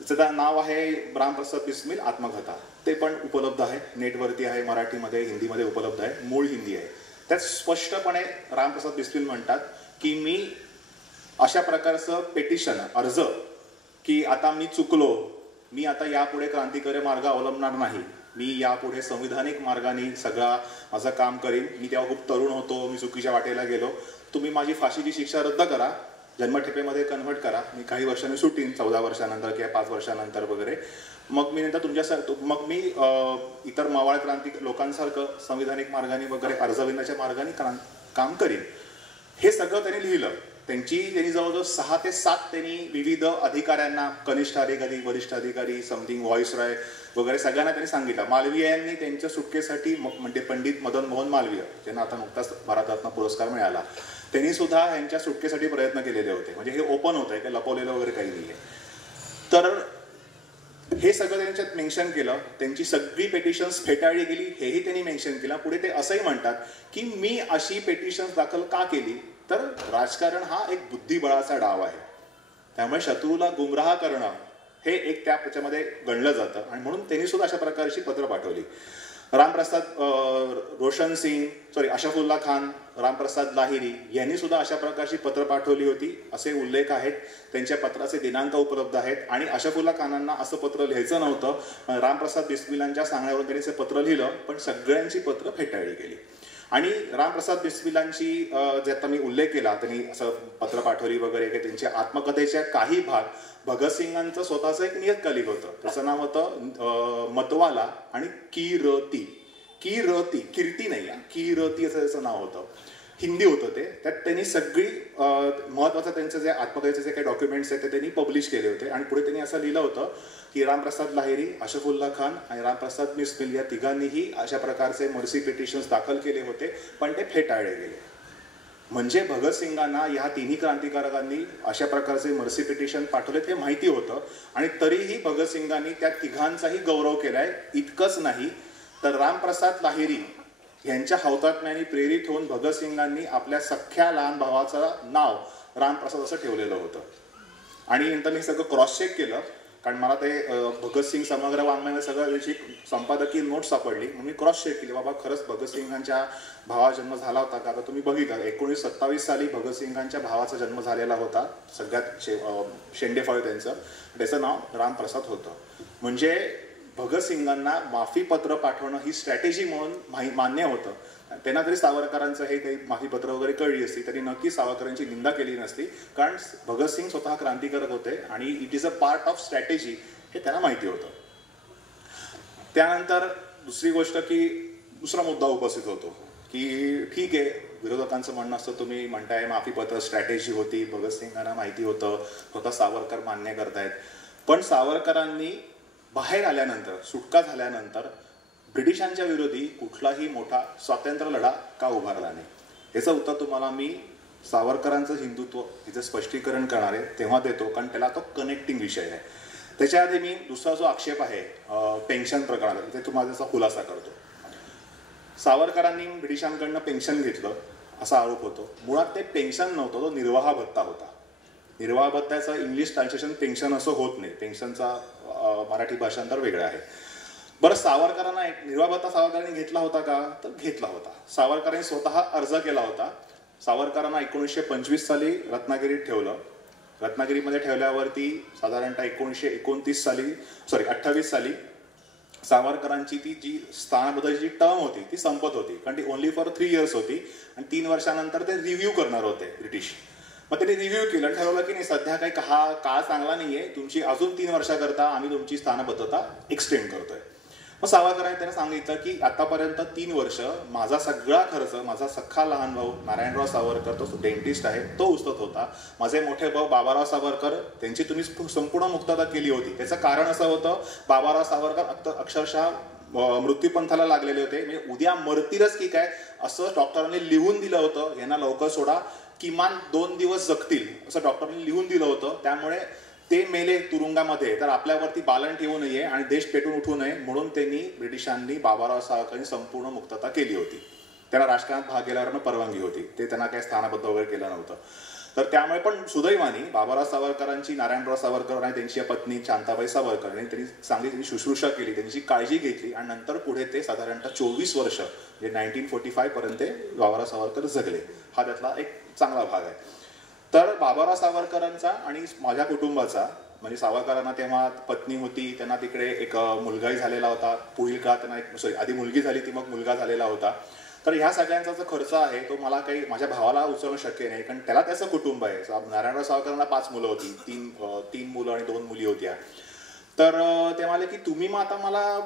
त्याचं नाव आहे रामप्रसाद बिस्मिल आत्मकथा. ते पण उपलब्ध आहे, नेटवरती आहे, मराठीमध्ये हिंदीमध्ये उपलब्ध आहे, मूळ हिंदी आहे. त्यात स्पष्टपणे रामप्रसाद बिस्मिल म्हणतात की मी अशा प्रकारचं पेटिशन, अर्ज, की आता मी चुकलो, मी आता यापुढे क्रांतिकारी मार्ग अवलंबणार नाही, मी यापुढे संविधानिक मार्गाने सगळा माझं काम करीन, मी तेव्हा खूप तरुण होतो, मी चुकीच्या वाटेला गेलो, तुम्ही माझी फाशीची शिक्षा रद्द करा, जन्मठेपेमध्ये कन्व्हर्ट करा, मी काही वर्षांनी सुटीन, 14 वर्षानंतर किंवा 5 वर्षानंतर वगैरे, मग मी नंतर मग मी इतर मावळ क्रांती लोकांसारखं संविधानिक मार्गाने वगैरे अर्जविंदाच्या मार्गाने काम करीन. हे सगळं त्यांनी लिहिलं. त्यांनी जवळजवळ 6 ते 7 त्यांनी विविध अधिकाऱ्यांना, कनिष्ठ अधिकारी, वरिष्ठ अधिकारी, समथिंग व्हॉइसरॉय वगैरे सगळ्यांना त्यांनी सांगितलं. मालवीय यांनी त्यांच्या सुटकेसाठी, म्हणजे पंडित मदन मोहन मालवीय ज्यांना आता नुकताच भारतरत्न पुरस्कार मिळाला, त्यांनी सुद्धा यांच्या सुटकेसाठी प्रयत्न केलेले होते. म्हणजे हे ओपन होत आहे, काही लपवलेलं वगैरे काही नाही आहे. तर हे सगळं त्यांच्यात मेन्शन केलं. त्यांची सगळी पेटिशन्स फेटाळली गेली हेही त्यांनी मेन्शन केलं. पुढे ते असंही म्हणतात की मी अशी पेटिशन्स दाखल का केली, तर राजकारण हा एक बुद्धिबळाचा डाव आहे, त्यामुळे शत्रूला गुमराह करणं हे एक त्याच्यामध्ये गणलं जातं. आणि म्हणून त्यांनी सुद्धा अशा प्रकारची पत्र पाठवली. रोशन सिंग अशफुल्ला खान, रामप्रसाद लाहिरी यांनी सुद्धा अशा प्रकारची पत्र पाठवली होती असे उल्लेख आहेत. त्यांच्या पत्राचे दिनांक उपलब्ध आहेत. आणि अशफुल्ला खानांना असं पत्र लिहायचं नव्हतं, रामप्रसाद बिस्मिलांच्या सांगण्यावरून त्यांनी ते पत्र लिहिलं, पण सगळ्यांची पत्र फेटाळली गेली. आणि रामप्रसाद बिस्मिलांची जे आता मी उल्लेख केला, त्यांनी असं पत्र पाठवली वगैरे, की त्यांच्या आत्मकथेच्या काही भाग भगतसिंगांचं स्वतःचं एक नियतकालिक होतं. त्याचं नाव होतं मतवाला आणि कीरती, कीर्ती नाही, कीरती असं त्याचं नाव होतं. हिंदी होतं ते. त्यात त्यांनी सगळी महत्वाचं त्यांचं जे आत्मकथेचे जे काही डॉक्युमेंट्स आहेत ते त्यांनी पब्लिश केले होते. आणि पुढे त्यांनी असं लिहिलं होतं की रामप्रसाद लाहिरी, अशफुल्ला खान आणि रामप्रसाद बिस्मिल या तिघांनीही अशा प्रकारचे मर्सी पिटिशन्स दाखल केले होते, पण ते फेटाळले गेले. म्हणजे भगतसिंगांना या तिन्ही क्रांतिकारकांनी अशा प्रकारचे मर्सी पिटिशन पाठवले ते माहिती होतं, आणि तरीही भगतसिंगांनी त्या तिघांचाही गौरव केलाय. इतकंच नाही तर रामप्रसाद लाहिरी यांच्या हौतात्म्याने प्रेरित होऊन भगतसिंगांनी आपल्या सख्या लहान भावाचं नाव रामप्रसाद असं ठेवलेलं होतं. आणि नंतर मी सगळं क्रॉस चेक केलं, कारण मला ते भगतसिंग समग्र वाङ्मय सगळं त्याची संपादकीय नोट सापडली. म्हणून मी क्रॉस चेक केली, बाबा खरंच भगतसिंगांच्या भावाचा जन्म झाला होता का. आता तुम्ही बघितलं 1927 साली भगतसिंगांच्या भावाचा जन्म झालेला होता, सगळ्यात शेंडेफळ त्याचं नाव रामप्रसाद होतं. म्हणजे भगतसिंगांना माफी पत्र पाठवणं ही स्ट्रॅटेजी म्हणून मान्य होतं. त्यांना तरी सावरकरांचं हे काही माफी पत्र वगैरे कळली असती तरी नक्की सावरकरांची निंदा केली नसती, कारण भगतसिंग स्वतः क्रांतिकारक होते आणि it is a part of strategy हे त्यांना माहिती होतं. त्यानंतर दुसरी गोष्ट की दुसरा मुद्दा उपस्थित होतो की ठीक आहे, विरोधकांचं म्हणणं असतं, तुम्ही म्हणताय माफीपत्र स्ट्रॅटेजी होती, भगतसिंगांना माहिती होतं, स्वतः सावरकर मान्य करतायत, पण सावरकरांनी बाहेर आल्यानंतर, सुटका झाल्यानंतर ब्रिटिशांच्या विरोधी कुठलाही मोठा स्वातंत्र्य लढा का उभारला नाही. याचं उत्तर तुम्हाला मी सावरकरांचं हिंदुत्व हिचं स्पष्टीकरण करणार आहे तेव्हा देतो, कारण त्याला तो कनेक्टिंग विषय आहे. त्याच्या आधी मी दुसरा जो आक्षेप आहे पेन्शन प्रकरणात, ते तुम्हाला त्याचा खुलासा करतो. सावरकरांनी ब्रिटिशांकडनं पेन्शन घेतलं असा आरोप होतो. मुळात ते पेन्शन नव्हतं, तो निर्वाह भत्ता होता. निर्वाह भत्त्याचं इंग्लिश ट्रान्सलेशन पेन्शन असं होत नाही, पेन्शनचा मराठी भाषांतर वेगळं आहे. बरं, सावरकरांना निर्वाह भत्ता सावरकरांनी घेतला होता का, तर घेतला होता. सावरकरांनी स्वतः अर्ज केला होता. सावरकरांना 1925 साली रत्नागिरीत ठेवलं. रत्नागिरीमध्ये ठेवल्यावरती साधारणतः 1928 साली सावरकरांची ती जी स्थानाबद्दलची टर्म होती ती संपत होती, कारण ती ओनली फॉर 3 इयर्स होती आणि 3 वर्षानंतर ते रिव्ह्यू करणार होते ब्रिटिश. मग त्यांनी रिव्ह्यू केलं, ठरवलं की नाही सध्या काही काळ चांगला नाहीये, तुमची अजून 3 वर्षाकरता आम्ही तुमची स्थानबद्धता एक्सटेंड करतोय. मग सावरकरांनी त्यांना सांगितलं की आतापर्यंत 3 वर्ष माझा सगळा खर्च माझा सख्खा लहान भाऊ नारायणराव सावरकर, तो डेंटिस्ट आहे, तो उचलत होता. माझे मोठे भाऊ बाबाराव सावरकर, त्यांची तुम्ही संपूर्ण मुक्तता केली होती. त्याचं कारण असं होतं, बाबाराव सावरकर अक्षरशः मृत्यूपंथाला लागलेले होते, म्हणजे उद्या मरतीलच की काय असं डॉक्टरांनी लिहून दिलं होतं, यांना लवकर सोडा, किमान 2 दिवस जगतील असं डॉक्टरांनी लिहून दिलं होतं. त्यामुळे ते मेले तुरुंगामध्ये तर आपल्यावरती बालन ठेवू नये आणि देश पेटून उठू नये म्हणून त्यांनी ब्रिटिशांनी बाबाराव सावरकरांनी संपूर्ण मुक्तता केली होती. त्यांना राजकारणात भाग घेण्यावर परवानगी होती, ते त्यांना काही स्थानबद्ध वगैरे केलं नव्हतं. तर त्यामुळे पण सुदैवानी बाबाराव सावरकरांची नारायणराव सावरकर आणि त्यांची पत्नी शांताबाई सावरकर यांनी त्यांनी शुश्रूषा केली, त्यांची काळजी घेतली आणि नंतर पुढे ते साधारणतः 24 वर्ष म्हणजे 1945 पर्यंत बाबाराव सावरकर जगले. हा त्यातला एक चांगला भाग आहे. तर बाबाराव सावरकरांचा आणि माझ्या कुटुंबाचा, म्हणजे सावरकरांना तेव्हा पत्नी होती, त्यांना तिकडे एक मुलगाही झालेला होता, पुढील काळात त्यांना आधी मुलगी झाली ती मग मुलगा झालेला होता. तर ह्या सगळ्यांचा जो खर्च आहे तो मला काही माझ्या भावाला उचलणं शक्य नाही, कारण त्याला त्याचं कुटुंब आहे. नारायणराव सावरकरांना 5 मुलं होती, 3 मुलं आणि 2 मुली होत्या. तर ते म्हणाले की तुम्ही मग आता मला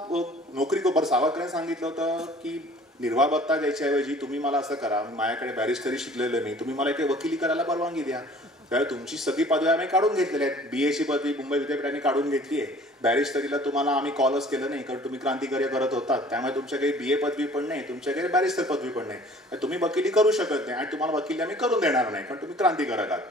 नोकरी को. सावरकरांनी सांगितलं होतं की निर्वाह भत्ता द्यायच्याऐवजी तुम्ही मला असं करा, माझ्याकडे बॅरिस्टरी शिकलेलं मी, तुम्ही मला इथे वकिली करायला परवानगी द्या. त्यावेळी तुमची सगळी पदवी आम्ही काढून घेतलेल्या आहेत, BA ची पदवी मुंबई विद्यापीठाने काढून घेतली आहे. बॅरिस्टरीला तुम्हाला आम्ही कॉलच केलं नाही, कारण तुम्ही क्रांतिकार्य करत होतात, त्यामुळे तुमच्याकडे BA पदवी पण नाही, तुमच्याकडे बॅरिस्टर पदवी पण नाही, तुम्ही वकिली करू शकत नाही आणि तुम्हाला वकिली आम्ही करून देणार नाही, कारण तुम्ही क्रांतिकारक आहात.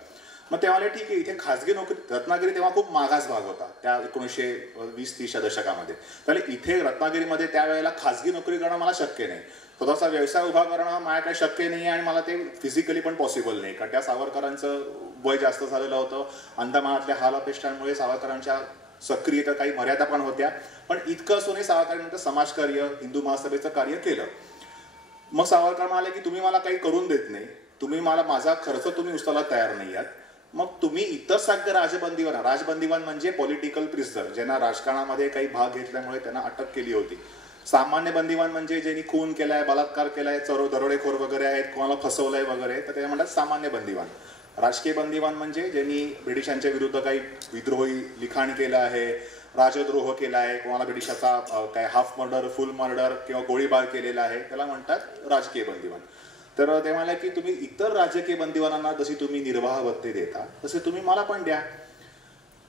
मग तेव्हा ठीक आहे, इथे खासगी नोकरी, रत्नागिरी तेव्हा खूप मागास भाग होता त्या 1920-30च्या दशकामध्ये. त्यामुळे इथे रत्नागिरीमध्ये त्यावेळेला खासगी नोकरी करणं मला शक्य नाही, स्वतःचा व्यवसाय उभा करणं माझ्याकडे शक्य नाही आणि मला ते फिजिकली पण पॉसिबल नाही, कारण त्या सावरकरांचं वय जास्त झालेलं होतं. अंदमानातल्या हाल अपेष्टांमुळे सावरकरांच्या सक्रिय, तर काही मर्यादा पण होत्या, पण इतकं असूनही सावरकरांनी समाजकार्य, हिंदू महासभेचं कार्य केलं. मग सावरकर म्हणाले की तुम्ही मला काही करून देत नाही, तुम्ही मला माझा खर्च तुम्ही उचलायला तयार नाही आहात, मग तुम्ही इतर सगळे राजबंदीवान म्हणजे पॉलिटिकल प्रिझनर, ज्यांना राजकारणामध्ये काही भाग घेतल्यामुळे त्यांना अटक केली होती. सामान्य बंदीवान म्हणजे ज्यांनी खून केलाय, बलात्कार केलाय, दरोडेखोर वगैरे आहेत, कोणाला फसवलंय वगैरे, तर ते म्हणतात सामान्य बंदीवान. राजकीय बंदीवान म्हणजे ज्यांनी ब्रिटिशांच्या विरुद्ध काही विद्रोही लिखाण केलं आहे, राजद्रोह केला आहे, कोणाला ब्रिटिशाचा काय हाफ मर्डर, फुल मर्डर किंवा गोळीबार केलेला आहे, त्याला म्हणतात राजकीय बंदीवान. तर ते म्हणाले की तुम्ही इतर राजकीय बंदीवानांना जशी तुम्ही निर्वाह भत्ते देता तसे तुम्ही मला पण द्या.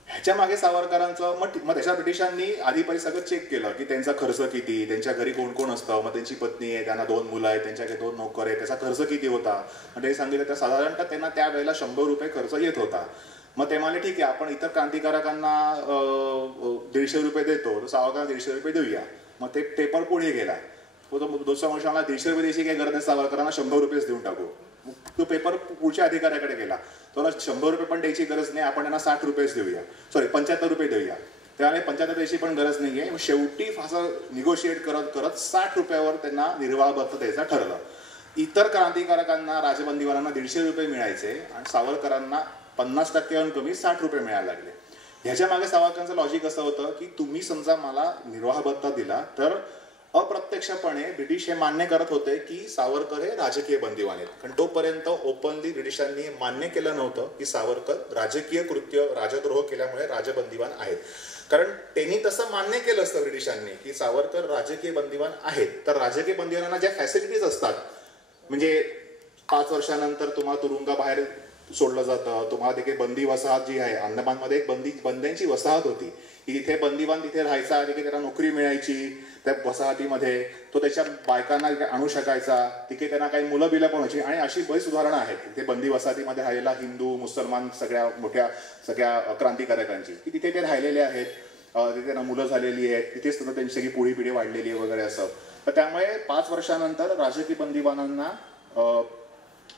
ह्याच्या मागे सावरकरांचं मग त्याच्या ब्रिटिशांनी आधी पहिले सगळं चेक केलं की त्यांचा खर्च किती, त्यांच्या घरी कोण कोण असतं, मग त्यांची पत्नी आहे, त्यांना 2 मुलं आहेत, त्यांच्याकडे 2 नोकर आहेत, त्याचा खर्च किती होता. आणि ते सांगितलं तर साधारणतः त्यांना त्यावेळेला 100 रुपये खर्च येत होता. मग ते म्हणाले ठीक आहे, आपण इतर क्रांतिकारकांना 150 रुपये देतो, तर सावरकरांना 150 रुपये देऊया. मग ते पेपर पुढे गेला. दुसऱ्या वर्षी मला 150 रुपये द्यायची काही गरज नाही, सावरकरांना 100 रुपयेच देऊन टाकू. तो पेपर पुढच्या अधिकाऱ्याकडे गेला, त्याला 100 रुपये पण द्यायची गरज नाही, आपण त्यांना 60 रुपयेच देऊया, 75 रुपये देऊया. त्यामुळे 75 द्यायची पण गरज नाहीये. शेवटी असं निगोशिएट करत करत 60 रुपयावर त्यांना निर्वाह भत्ता द्यायचा ठरलं. इतर क्रांतिकारकांना, राजबंदीवानांना 150 रुपये मिळायचे आणि सावरकरांना 50% कमी 60 रुपये मिळायला लागले. ह्याच्या मागे सावरकरांचं लॉजिक असं होतं की तुम्ही समजा मला निर्वाह भत्ता दिला तर अप्रत्यक्षपणे ब्रिटिश हे मान्य करत होते की सावरकर हे राजकीय बंदीवान आहेत. कारण तोपर्यंत ओपनली ब्रिटिशांनी मान्य केलं नव्हतं की सावरकर राजकीय कृत्य, राजद्रोह केल्यामुळे राजबंदीवान आहेत. कारण त्यांनी तसं मान्य केलं असतं ब्रिटिशांनी की सावरकर राजकीय बंदीवान आहेत, तर राजकीय बंदीवानांना ज्या फॅसिलिटीज असतात, म्हणजे 5 वर्षानंतर तुम्हाला तुरुंगाबाहेर सोडलं जातं, तुम्हाला तिथे बंदी वसाहत जी आहे, अंदमानमध्ये एक बंद्यांची वसाहत होती की तिथे बंदीवान तिथे राहायचा, तिथे त्याला नोकरी मिळायची त्या वसाहतीमध्ये, तो त्याच्या बायकांना आणू शकायचा, तिथे त्यांना काही मुलं बिलं पण व्हायची. आणि अशी बरीच उदाहरणं आहेत तिथे बंदी वसाहतीमध्ये राहिलेला हिंदू, मुसलमान सगळ्या क्रांतिकारकांची की तिथे ते राहिलेले आहेत, तिथे त्यांना मुलं झालेली आहेत, तिथेच त्यांची सगळी पिढी वाढलेली आहे वगैरे असं. तर त्यामुळे 5 वर्षानंतर राजकीय बंदीवानांना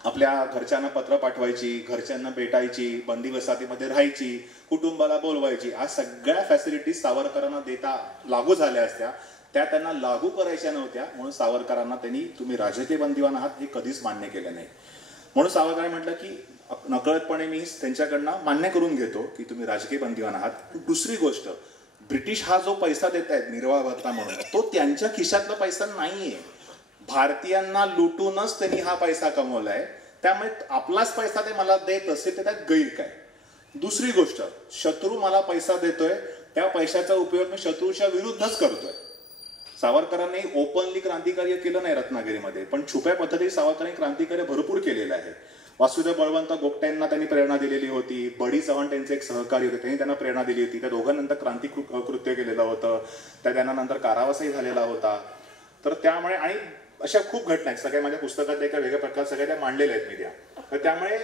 आपल्या घरच्यांना पत्र पाठवायची, घरच्यांना भेटायची, बंदी वसाहतीमध्ये राहायची, कुटुंबाला बोलवायची, या सगळ्या फॅसिलिटीज सावरकरांना देता लागू झाल्या असत्या, त्या त्यांना लागू करायच्या नव्हत्या. म्हणून सावरकरांना त्यांनी तुम्ही राजकीय बंदीवान आहात हे कधीच मान्य केलं नाही. म्हणून सावरकरांनी म्हटलं की नकळतपणे मी त्यांच्याकडनं मान्य करून घेतो की तुम्ही राजकीय बंदीवान आहात. दुसरी गोष्ट, ब्रिटिश हा जो पैसा देत आहेत निर्वाह भत्ता म्हणून, तो त्यांच्या खिशातला पैसा नाहीये, भारतीयांना लुटूनच त्यांनी हा पैसा कमवलाय. त्यामुळे आपलाच पैसा ते मला देत असेल तर त्यात गैर काय. दुसरी गोष्ट, शत्रू मला पैसा देतोय, त्या पैशाचा उपयोग मी शत्रूच्या विरुद्धच करतोय. सावरकरांनी ओपनली क्रांतिकार्य केलं नाही रत्नागिरीमध्ये, पण छुप्या पद्धतीने सावरकरांनी क्रांतिकार्य भरपूर केलेलं आहे. वासुदेव बळवंत गोपट्यांना त्यांनी प्रेरणा दिलेली होती, बडी चव्हाण त्यांचे एक सहकारी होते, त्यांनी त्यांना प्रेरणा दिली होती. त्या दोघांनंतर क्रांतिकृत्य केलेलं होतं, त्यांना नंतर कारावासही झालेला होता. तर त्यामुळे आणि अशा खूप घटना आहेत, सगळ्या माझ्या पुस्तकात एका वेगळ्या प्रकार सगळ्या त्या मांडलेल्या आहेत मी त्या. तर त्यामुळे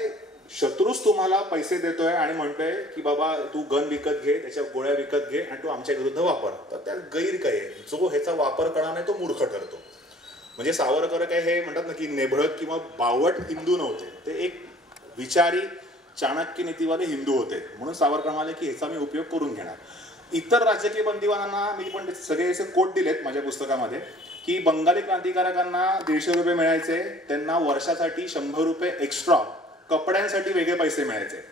शत्रूच तुम्हाला पैसे देतोय आणि म्हणतोय की बाबा तू गन विकत घे, त्याच्या गोळ्या विकत घे आणि तू आमच्या विरुद्ध वापर, तर त्यात गैर काय आहे. जो ह्याचा वापर करणार नाही तो मूर्ख ठरतो. म्हणजे सावरकर काय हे म्हणतात ना की नेभळत किंवा बावट हिंदू नव्हते, ते एक विचारी चाणक्य नीतीवाले हिंदू होते. म्हणून सावरकर म्हणाले की ह्याचा मी उपयोग करून घेणार. इतर राजकीय बंदीवानांना मी पण सगळे असे कोट दिलेत माझ्या पुस्तकामध्ये की बंगाली क्रांतिकारकांना 150 रुपये मिळायचे, त्यांना वर्षासाठी 100 रुपये एक्स्ट्रा कपड्यांसाठी वेगळे पैसे मिळायचे.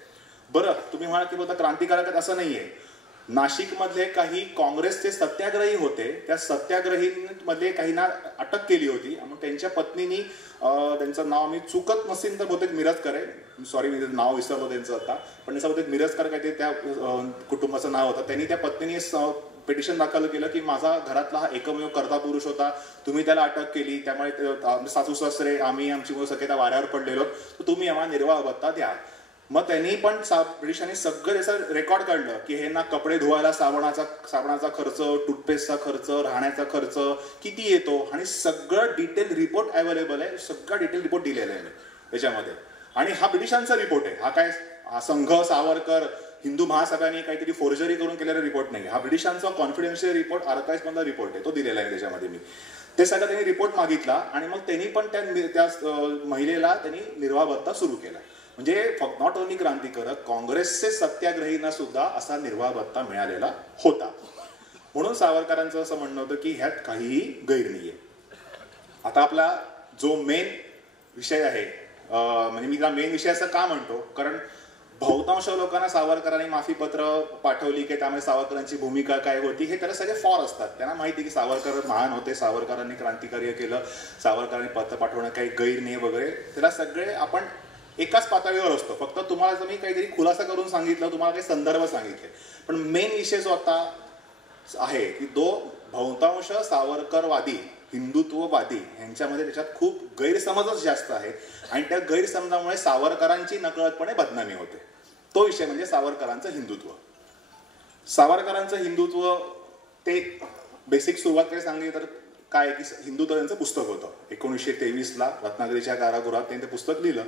बरं, तुम्ही म्हणाल की बाबा क्रांतिकारकात असं नाहीये. नाशिकमधले काही काँग्रेसचे सत्याग्रही होते, त्या सत्याग्रहींमध्ये काहींना अटक केली होती. मग त्यांच्या पत्नीनी, त्यांचं नाव मी चुकत नसेल तर बहुतेक मिरजकर आहे, सॉरी मी नाव विसरलो त्यांचं आता, पण त्याचं बहुतेक मिरजकर काय ते त्या कुटुंबाचं नाव होतं. त्यांनी त्या पत्नीने पिटिशन दाखल केलं की माझा घरातला हा एकमेव कर्ता पुरुष होता, तुम्ही त्याला अटक केली, त्यामुळे सासू सासरे आम्ही आमची मुलं सगळे त्या वाऱ्यावर पडलेलो, तर तुम्ही आम्हाला निर्वाह भत्ता द्या. मग त्यांनी पण ब्रिटिशांनी सगळं त्याचं रेकॉर्ड काढलं की हे ना कपडे धुवायला साबणाचा खर्च, टूथपेस्टचा खर्च, राहण्याचा खर्च किती येतो, आणि सगळं डिटेल रिपोर्ट अवेलेबल आहे, सगळं डिटेल रिपोर्ट दिलेला आहे याच्यामध्ये. आणि हा ब्रिटिशांचा रिपोर्ट आहे, हा काय संघ सावरकर हिंदू महासभेने काहीतरी फोर्जरी करून केलेला रिपोर्ट नाही. हा ब्रिटिशांचा कॉन्फिडेन्शियल रिपोर्ट, आर्काइव्ह मधला रिपोर्ट आहे, तो दिलेला आहे त्याच्यामध्ये. मी ते सगळं त्यांनी रिपोर्ट मागितला आणि मग त्यांनी पण त्या महिलेला त्यांनी निर्वाह भत्ता सुरू केला. म्हणजे नॉट ओन्ली क्रांतिकारक, काँग्रेसचे सत्याग्रहींना सुद्धा असा निर्वाह भत्ता मिळालेला होता. म्हणून सावरकरांचं असं म्हणणं होतं की ह्यात काहीही गैर नाहीये. आता आपला जो मेन विषय आहे, म्हणजे मी मेन विषय असं का म्हणतो, कारण बहुतांश लोकांना सावरकरांनी माफीपत्र पाठवली की त्यामुळे सावरकरांची भूमिका काय होती हे त्याला सगळे फॉर असतात. त्यांना माहिती की सावरकर महान होते, सावरकरांनी क्रांतिकार्य केलं, सावरकरांनी पत्र पाठवणं काही गैर नाही वगैरे, त्याला सगळे आपण एकाच पातळीवर असतो. फक्त तुम्हाला जर मी काहीतरी खुलासा करून सांगितलं, तुम्हाला काही संदर्भ सांगितले, पण मेन विषय जो आता आहे की तो बहुतांश सावरकरवादी हिंदुत्ववादी यांच्यामध्ये त्याच्यात खूप गैरसमजच जास्त आहे आणि त्या गैरसमजामुळे सावरकरांची नकळतपणे बदनामी होते. तो विषय म्हणजे सावरकरांचं हिंदुत्व. सावरकरांचं हिंदुत्व ते बेसिक सुरुवात काही सांगली तर काय की हिंदुत्व त्यांचं पुस्तक होतं. 1923ला रत्नागिरीच्या कारागृहात त्यांनी ते पुस्तक लिहिलं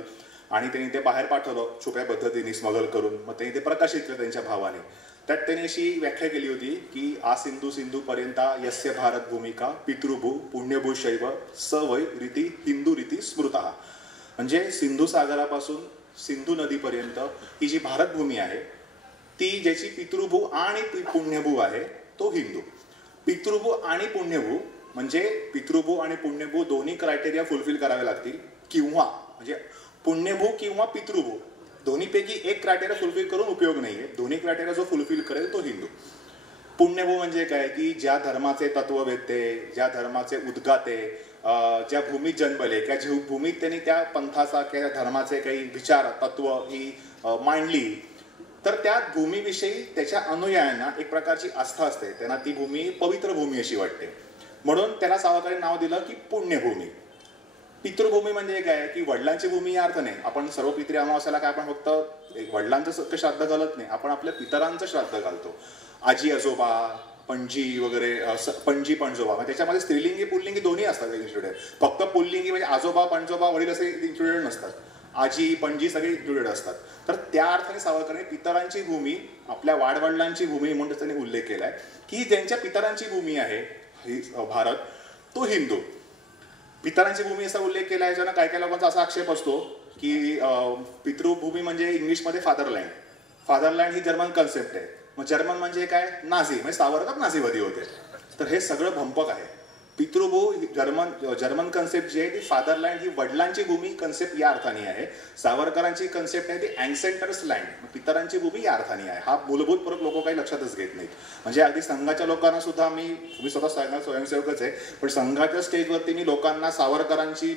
आणि त्यांनी ते बाहेर पाठवलं छुप्या पद्धतीने स्मगल करून. मग त्यांनी ते प्रकाशित केलं त्यांच्या भावाने. त्यात त्यांनी अशी व्याख्या केली होती की आ सिंधू सिंधू पर्यंत यस्य भारत भूमिका पितृभू पुण्यभू शैव सवय रीती हिंदू रीती स्मृता. म्हणजे सिंधू सागरापासून सिंधू नदीपर्यंत ही जी भारतभूमी आहे ती ज्याची पितृभू आणि पुण्यभू आहे तो हिंदू. पितृभू आणि पुण्यभू म्हणजे पितृभू आणि पुण्यभू दोन्ही क्रायटेरिया फुलफिल करावे लागतील, किंवा म्हणजे पुण्यभू किंवा पितृभू दोन्हीपैकी एक क्रायटेरिया फुलफिल करून उपयोग नाहीये. दोन्ही क्रायटेरिया जो फुलफिल करेल तो हिंदू. पुण्यभू म्हणजे काय की ज्या धर्माचे तत्ववेत्ते, ज्या धर्माचे उद्गाते, ज्या भूमीत जन्मले किंवा ज्या भूमीत त्यांनी त्या पंथाचा किंवा धर्माचे काही विचार तत्व ही मांडली, तर त्या भूमीविषयी त्याच्या अनुयायांना एक प्रकारची आस्था असते, त्यांना ती भूमी पवित्र भूमी अशी वाटते. म्हणून त्याला सावरकरांनी नाव दिलं की पुण्यभूमी. पितृभूमी म्हणजे काय की वडिलांची भूमी या अर्थ नाही. आपण सर्व पितृ अमावस्याला काय आपण फक्त वडिलांचं श्राद्ध घालत नाही, आपण आपल्या पितरांचं श्राद्ध घालतो. आजी आजोबा, पणजी वगैरे, पणजी पणजोबा, त्याच्यामध्ये स्त्रीलिंगी पुल्लिंगी दोन्ही असतात इन्क्लुडेड. फक्त पुल्लिंगी म्हणजे आजोबा पणजोबा वडील असे इन्क्लुडेड नसतात. आजी पणजी सगळे इन्क्लुडेड असतात. तर त्या अर्थाने सावरकरांनी पितरांची भूमी आपल्या वाडवडिलांची भूमी म्हणून त्यांनी उल्लेख केलाय की ज्यांच्या पितरांची भूमी आहे ही भारत तो हिंदू. पितरांची भूमी असा उल्लेख केला आहे, ज्यांना काय काय लोकांचा असा आक्षेप असतो की पितृभूमी म्हणजे इंग्लिशमध्ये फादरलँड. फादरलँड ही जर्मन कन्सेप्ट आहे. मग जर्मन म्हणजे काय, नाझी, म्हणजे सावरकर नाझीवादी होते. तर हे सगळं भंपक आहे. पितृभू जर्मन कन्सेप्ट जी आहे ती फादरलँड ही वडिलांची भूमी कन्सेप्ट या अर्थाने आहे. सावरकरांची कन्सेप्ट आहे ती अँसेंटर्स लँड, पितरांची भूमी या अर्थाने आहे. हा मूलभूत फरक लोक काही लक्षातच घेत नाहीत. म्हणजे अगदी संघाच्या लोकांना सुद्धा मी स्वतः सांगणार स्वयंसेवकच आहे, पण संघाच्या स्टेजवरती मी लोकांना सावरकरांची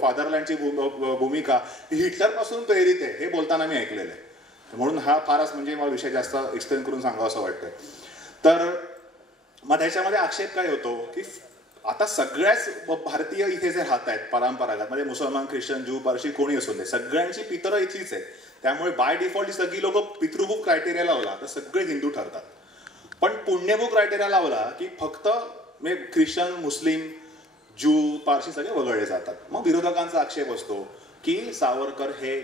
फादरलँडची भूमिका ही हिटलरपासून प्रेरित आहे हे बोलताना मी ऐकलेलं आहे. म्हणून हा फारच म्हणजे मला विषय जास्त एक्सप्लेन करून सांगावं असं वाटतंय. तर मग त्याच्यामध्ये आक्षेप काय होतो की आता सगळ्याच भारतीय इथे जे राहत आहेत परंपरागत, म्हणजे मुसलमान, ख्रिश्चन, ज्यू, पारशी कोणी असून दे, सगळ्यांची पितरं इथलीच आहेत. त्यामुळे बाय डिफॉल्ट ही सगळी लोक पितृभू क्रायटेरिया लावला तर सगळे हिंदू ठरतात. पण पुण्यभू क्रायटेरिया लावला की फक्त म्हणजे ख्रिश्चन, मुस्लिम, ज्यू, पारशी सगळे वगळले जातात. मग विरोधकांचा आक्षेप असतो की सावरकर हे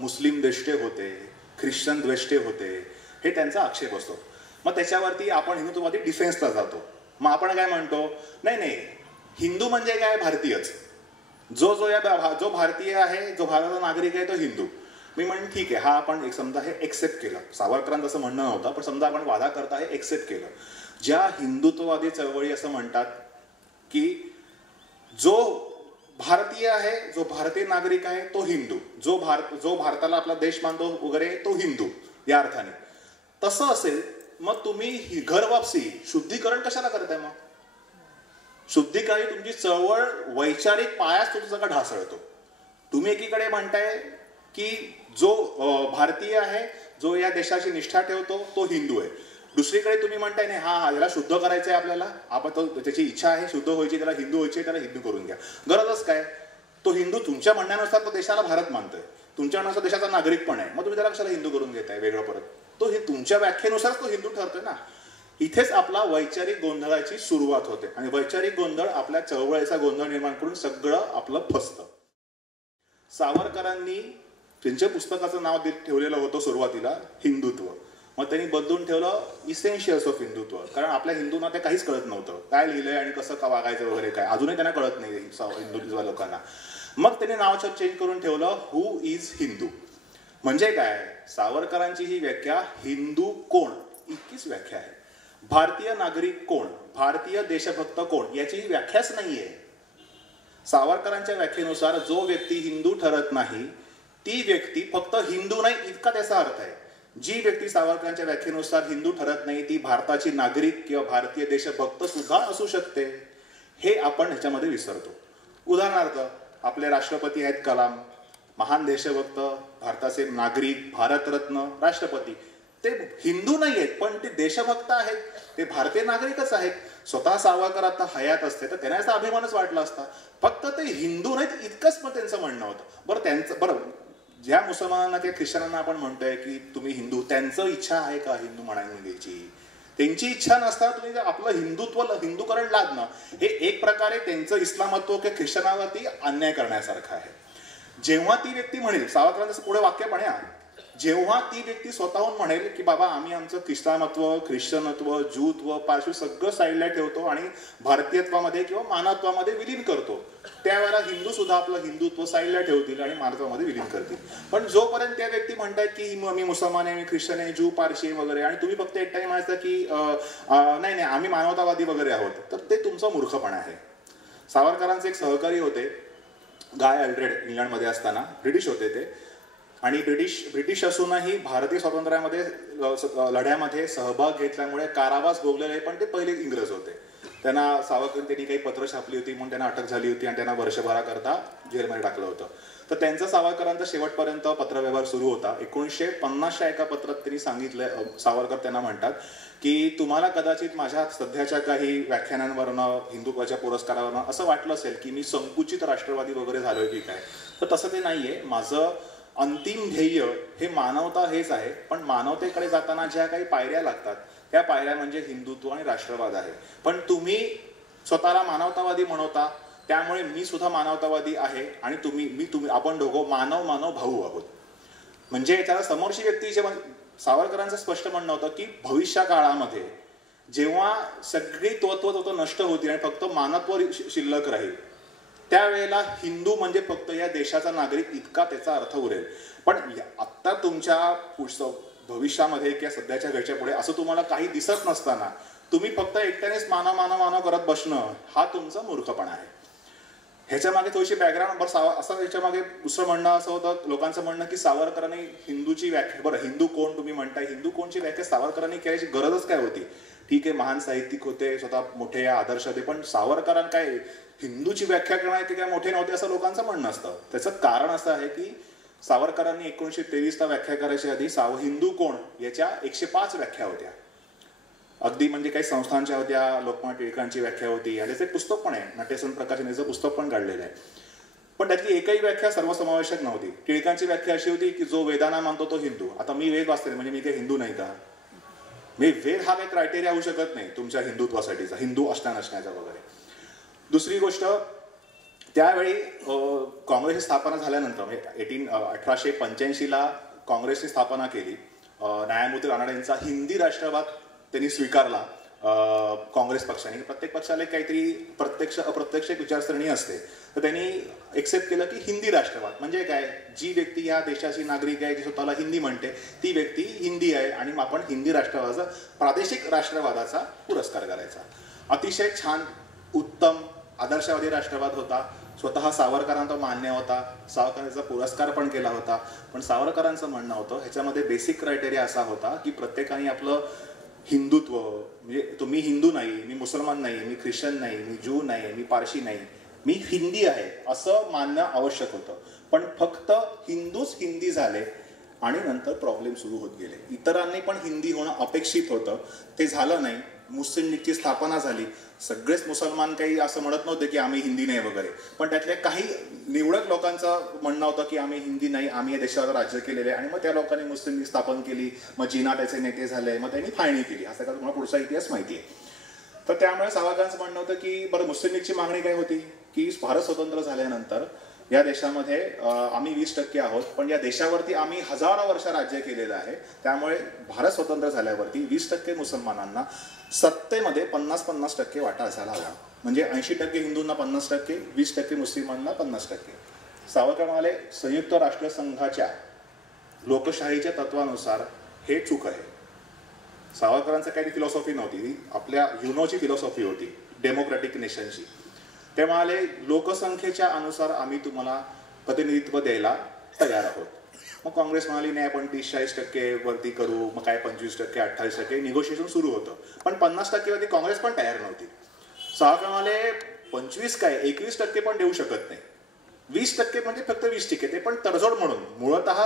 मुस्लिम द्वेष्टे होते, ख्रिश्चन द्वेष्टे होते, हे त्यांचा आक्षेप असतो. मग त्याच्यावरती आपण हिंदुत्ववादी डिफेन्सला जातो. मग आपण काय म्हणतो, नाही नाही, हिंदू म्हणजे काय, भारतीयच. जो भारतीय आहे, जो भारताचा नागरिक आहे तो हिंदू. मी म्हणेन ठीक आहे, हा आपण एक समजा हे एक्सेप्ट केलं. सावरकरांचं असं म्हणणं नव्हतं, पण समजा आपण वादा करता हे एक्सेप्ट केलं. ज्या हिंदुत्ववादी चळवळी असं म्हणतात की जो भारतीय आहे, जो भारतीय नागरिक आहे तो हिंदू, जो भारताला आपला देश मानतो वगैरे तो हिंदू या अर्थाने, तसं असेल मग तुम्ही घर वापसी शुद्धीकरण कशाला करताय? मग शुद्धीकरण तुमची चळवळ वैचारिक पायाच तुमचा सगळं ढासळतो. तुम्ही एकीकडे म्हणताय की जो भारतीय आहे, जो या देशाची निष्ठा ठेवतो तो हिंदू आहे. दुसरीकडे तुम्ही म्हणताय नाही, हा याला शुद्ध करायचंय आपल्याला, आपण तो त्याची इच्छा आहे शुद्ध व्हायची, त्याला हिंदू व्हायची, त्याला हिंदू करून घ्या. गरजच काय, तो हिंदू तुमच्या म्हणण्यानुसार तो देशाला भारत मानतोय, तुमच्या म्हणण्यानुसार देशाचा नागरिक पण आहे, मग तुम्ही त्याला कशाला हिंदू करून घेताय वेगळं परत? तो हे तुमच्या व्याख्येनुसार तो हिंदू ठरतोय ना. इथेच आपला वैचारिक गोंधळाची सुरुवात होते आणि वैचारिक गोंधळ आपल्या चळवळीचा गोंधळ निर्माण करून सगळं आपलं फसतं. सावरकरांनी त्यांच्या पुस्तकाचं नाव ठेवलेलं होतं सुरुवातीला हिंदुत्व, मग त्यांनी बदलून ठेवलं इसेन्शियल्स ऑफ हिंदुत्व. कारण आपल्या हिंदूंना ते काहीच कळत नव्हतं, काय लिहिलंय आणि कसं का वागायचं वगैरे काय, अजूनही त्यांना कळत नाही हिंदुत्व लोकांना. मग त्यांनी नाव चेंज करून ठेवलं हू इज हिंदू. म्हणजे काय, सावरकरांची ही व्याख्या हिंदू कोण इतकीच व्याख्या आहे. भारतीय नागरिक कोण, भारतीय देशभक्त कोण याची ही व्याख्याच नाहीये. सावरकरांच्या व्याख्येनुसार जो व्यक्ती हिंदू ठरत नाही ती व्यक्ती फक्त हिंदू नाही इतका त्याचा अर्थ आहे. जी व्यक्ती सावरकरांच्या व्याख्येनुसार हिंदू ठरत नाही ती भारताची नागरिक किंवा भारतीय देशभक्त सुद्धा असू शकते. हे आपण ह्याच्यामध्ये विसरतो. उदाहरणार्थ आपले राष्ट्रपती आहेत कलाम, महान देशभक्त, भारताचे नागरिक, भारतरत्न, राष्ट्रपती. ते हिंदू नाही आहेत पण ते देशभक्त आहेत, ते भारतीय नागरिकच आहेत. स्वतः सावरकर आता हयात असते तर त्यांना याचा अभिमानच वाटला असता. फक्त ते हिंदू नाहीत इतकंच पण त्यांचं म्हणणं होतं. बरं ज्या मुसलमानांना किंवा ख्रिश्चनांना आपण म्हणतोय की तुम्ही हिंदू, त्यांचं इच्छा आहे का हिंदू म्हणायला घ्यायची? त्यांची इच्छा नसता तुम्ही आपलं हिंदूकरण लादणं हे एक प्रकारे त्यांचं इस्लामत्व किंवा ख्रिश्चनावरती अन्याय करण्यासारखं आहे. जेव्हा ती व्यक्ती म्हणेल, सावरकरांचं पुढे वाक्य पण आहे, जेव्हा ती व्यक्ती स्वतःहून म्हणेल की बाबा आम्ही आमचं इस्लामत्व, ख्रिश्चनत्व, ज्यूत्व, पारशी सगळं साईडला ठेवतो आणि भारतीयत्वामध्ये किंवा मानवत्वामध्ये विलीन करतो, त्यावेळेला हिंदू सुद्धा आपलं हिंदुत्व साईडला ठेवतील आणि मानवत्वामध्ये विलीन करतील. पण जोपर्यंत त्या व्यक्ती म्हणतात की मी मुसलमान आहे, मी ख्रिश्चन आहे, ज्यू, पारशी वगैरे, आणि तुम्ही फक्त एक टाइम म्हणायचं की नाही आम्ही मानवतावादी वगैरे आहोत, तर ते तुमचा मूर्खपणा आहे. सावरकरांचे एक सहकारी होते गाय अल्ड्रेड, इंग्लंडमध्ये असताना, ब्रिटिश होते ते, आणि ब्रिटिश असूनही भारतीय स्वातंत्र्यामध्ये लढ्यामध्ये सहभाग घेतल्यामुळे कारावास भोगलेले, पण ते पहिले इंग्रज होते. त्यांनी काही पत्र छापली होती म्हणून त्यांना अटक झाली होती आणि त्यांना वर्षभराकरता जेलमध्ये टाकलं होतं. तर त्यांचा सावरकरांचा शेवटपर्यंत पत्रव्यवहार सुरू होता. 1950च्या एका पत्रात त्यांनी सांगितलं, सावरकर त्यांना म्हणतात की तुम्हाला कदाचित माझ्या सध्याच्या काही व्याख्यानांवरनं, हिंदुत्वाच्या पुरस्कारावरनं असं वाटलं असेल की मी संकुचित राष्ट्रवादी वगैरे झालोय की काय, तर तसं ते नाहीये. माझं अंतिम ध्येय हे मानवता हेच आहे, पण मानवतेकडे जाताना ज्या काही पायऱ्या लागतात त्या पायऱ्या म्हणजे हिंदुत्व आणि राष्ट्रवाद आहे. पण तुम्ही स्वतःला मानवतावादी म्हणवता, त्यामुळे मी सुद्धा मानवतावादी आहे आणि तुम्ही आपण दोघं मानव भाऊ आहोत. म्हणजे त्याला समोरची व्यक्ती, जेव्हा सावरकरांचं स्पष्ट म्हणणं होतं की भविष्य काळामध्ये जेव्हा सगळी तत्व नष्ट होतील आणि फक्त मानवत्व शिल्लक राहील, त्यावेळेला हिंदू म्हणजे फक्त या देशाचा नागरिक इतका त्याचा अर्थ उरेल. पण आत्ता तुमच्या भविष्यामध्ये किंवा सध्याच्या घरच्या पुढे असं तुम्हाला काही दिसत नसताना तुम्ही फक्त एकट्यानेच मानव करत बसणं हा तुमचा मूर्खपणा आहे. ह्याच्या मागे थोडीशी बॅकग्राऊंड असं ह्याच्या मागे दुसरं म्हणणं असं होतं, लोकांचं म्हणणं की सावरकरांनी हिंदूची व्याख्या, बरं हिंदू कोण तुम्ही म्हणताय, हिंदू कोणची व्याख्या सावरकरांनी करायची गरजच काय होती? ठीक आहे, महान साहित्यिक होते, स्वतः मोठे आदर्श होते, पण सावरकरांना काय हिंदूची व्याख्या करण्याचे काय मोठे नव्हते असं लोकांचं म्हणणं असतं. त्याचं कारण असं आहे की सावरकरांनी 1923ला व्याख्या करायच्या आधी हिंदू कोण याच्या 105 व्याख्या होत्या. अगदी म्हणजे काही संस्थांच्या होत्या, लोकमान्य टिळकांची व्याख्या होती, आणि त्याचं पुस्तक पण आहे, नटेसन प्रकाशन याचं पुस्तक पण काढलेलं आहे. पण त्यातली एकही व्याख्या सर्वसमावेशक नव्हती. टिळकांची व्याख्या अशी होती की जो वेदांना मानतो तो हिंदू. आता मी वेद वाचते म्हणजे मी काही हिंदू नाही का? मी वेद हा काही क्रायटेरिया होऊ शकत नाही तुमच्या हिंदुत्वासाठीचा, हिंदू असण्याचा वगैरे. दुसरी गोष्ट, त्यावेळी काँग्रेसची स्थापना झाल्यानंतर 1885ला काँग्रेसची स्थापना केली. न्यायमूर्ती रानडेंचा हिंदी राष्ट्रवाद त्यांनी स्वीकारला काँग्रेस पक्षाने. प्रत्येक पक्षाला काहीतरी प्रत्यक्ष अप्रत्यक्ष विचारसरणी असते, तर त्यांनी एक्सेप्ट केलं की हिंदी राष्ट्रवाद म्हणजे काय, जी व्यक्ती या देशाची नागरिक आहे, जी स्वतःला हिंदी म्हणते, ती व्यक्ती हिंदी आहे आणि आपण हिंदी राष्ट्रवादाचा, प्रादेशिक राष्ट्रवादाचा पुरस्कार करायचा. अतिशय छान, उत्तम, आदर्शवादी राष्ट्रवाद होता. स्वतः सावरकरांना तो मान्य होता, सावरकरांचा पुरस्कार पण केला होता. पण सावरकरांचं म्हणणं होतं ह्याच्यामध्ये बेसिक क्रायटेरिया असा होता की प्रत्येकाने आपलं हिंदुत्व, म्हणजे तुम्ही हिंदू नाही, मी मुसलमान नाही, मी ख्रिश्चन नाही, मी ज्यू नाही, मी पारशी नाही, मी हिंदी आहे असं मानणं आवश्यक होतं. पण फक्त हिंदूच हिंदी झाले आणि नंतर प्रॉब्लेम सुरू होत गेले. इतरांनी पण हिंदी होणं अपेक्षित होतं, ते झालं नाही. मुस्लिम लीगची स्थापना झाली. सगळेच मुसलमान काही असं म्हणत नव्हते की आम्ही हिंदी नाही वगैरे, पण त्यातल्या काही निवडक लोकांचं म्हणणं होतं की आम्ही हिंदी नाही, आम्ही या देशावर राज्य केलेले आहे. आणि मग त्या लोकांनी मुस्लिम लीग स्थापन केली. मग जिना त्याचे नेते झाले, मग त्यांनी फाळणी केली. असं का तुम्हाला पुढचा इतिहास माहिती आहे. तर त्यामुळे सावरकरांचं म्हणणं होतं की बरं, मुस्लिम लीगची मागणी काय होती की भारत स्वतंत्र झाल्यानंतर या देशामध्ये आम्ही 20% आहोत, पण या देशावरती आम्ही हजारो वर्ष राज्य केलेलं आहे. त्यामुळे भारत स्वतंत्र झाल्यावरती 20% मुसलमानांना सत्तेमध्ये 50-50% वाटा असायला हवा. म्हणजे 80% हिंदूंना 50%, 20% मुस्लिमांना 50%. सावरकर म्हणाले संयुक्त राष्ट्रसंघाच्या लोकशाहीच्या तत्वानुसार हे चूक आहे. सावरकरांचं काही फिलॉसॉफी नव्हती, ती आपल्या युनोची फिलॉसॉफी होती, डेमोक्रॅटिक नेशनची. ते म्हणाले लोकसंख्येच्या अनुसार आम्ही तुम्हाला प्रतिनिधित्व द्यायला तयार आहोत. मग काँग्रेस म्हणाली नाही आपण 30-40% वरती करू, मग काय 25%, 28% निगोशिएशन सुरू होतं. पण 50% वरती काँग्रेस पण तयार नव्हती. सावरकर म्हणाले 25 काय 21% पण देऊ शकत नाही, 20% म्हणजे फक्त 20%, ते पण तडजोड म्हणून. मूळतः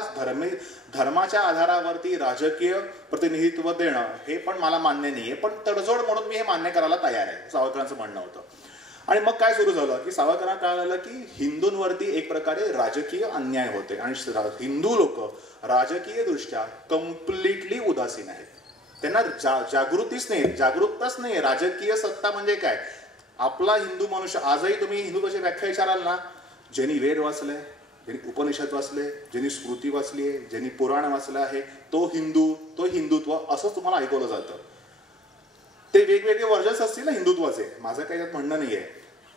धर्माच्या आधारावरती राजकीय प्रतिनिधित्व देणं हे पण मला मान्य नाहीये, पण तडजोड म्हणून मी हे मान्य करायला तयार आहे, सावरकरांचं म्हणणं होतं. आणि मग काय सुरू झालं की सावरकरांना कळालं की हिंदूंवरती एक प्रकारे राजकीय अन्याय होते आणि हिंदू लोक राजकीय दृष्ट्या कम्प्लिटली उदासीन आहेत. त्यांना जागरूकताच नाही. राजकीय सत्ता म्हणजे काय? आपला हिंदू मनुष्य, आजही तुम्ही हिंदुत्वाची व्याख्या विचाराल ना, ज्यांनी वेद वाचले, ज्यांनी उपनिषद वाचले, ज्यांनी स्मृती वाचली आहे, ज्यांनी पुराण वाचलं आहे, तो हिंदुत्व असं तुम्हाला ऐकवलं जातं. ते वेगवेगळे वर्जन्स असतील ना हिंदुत्वाचे, माझं काही यात म्हणणं नाहीये.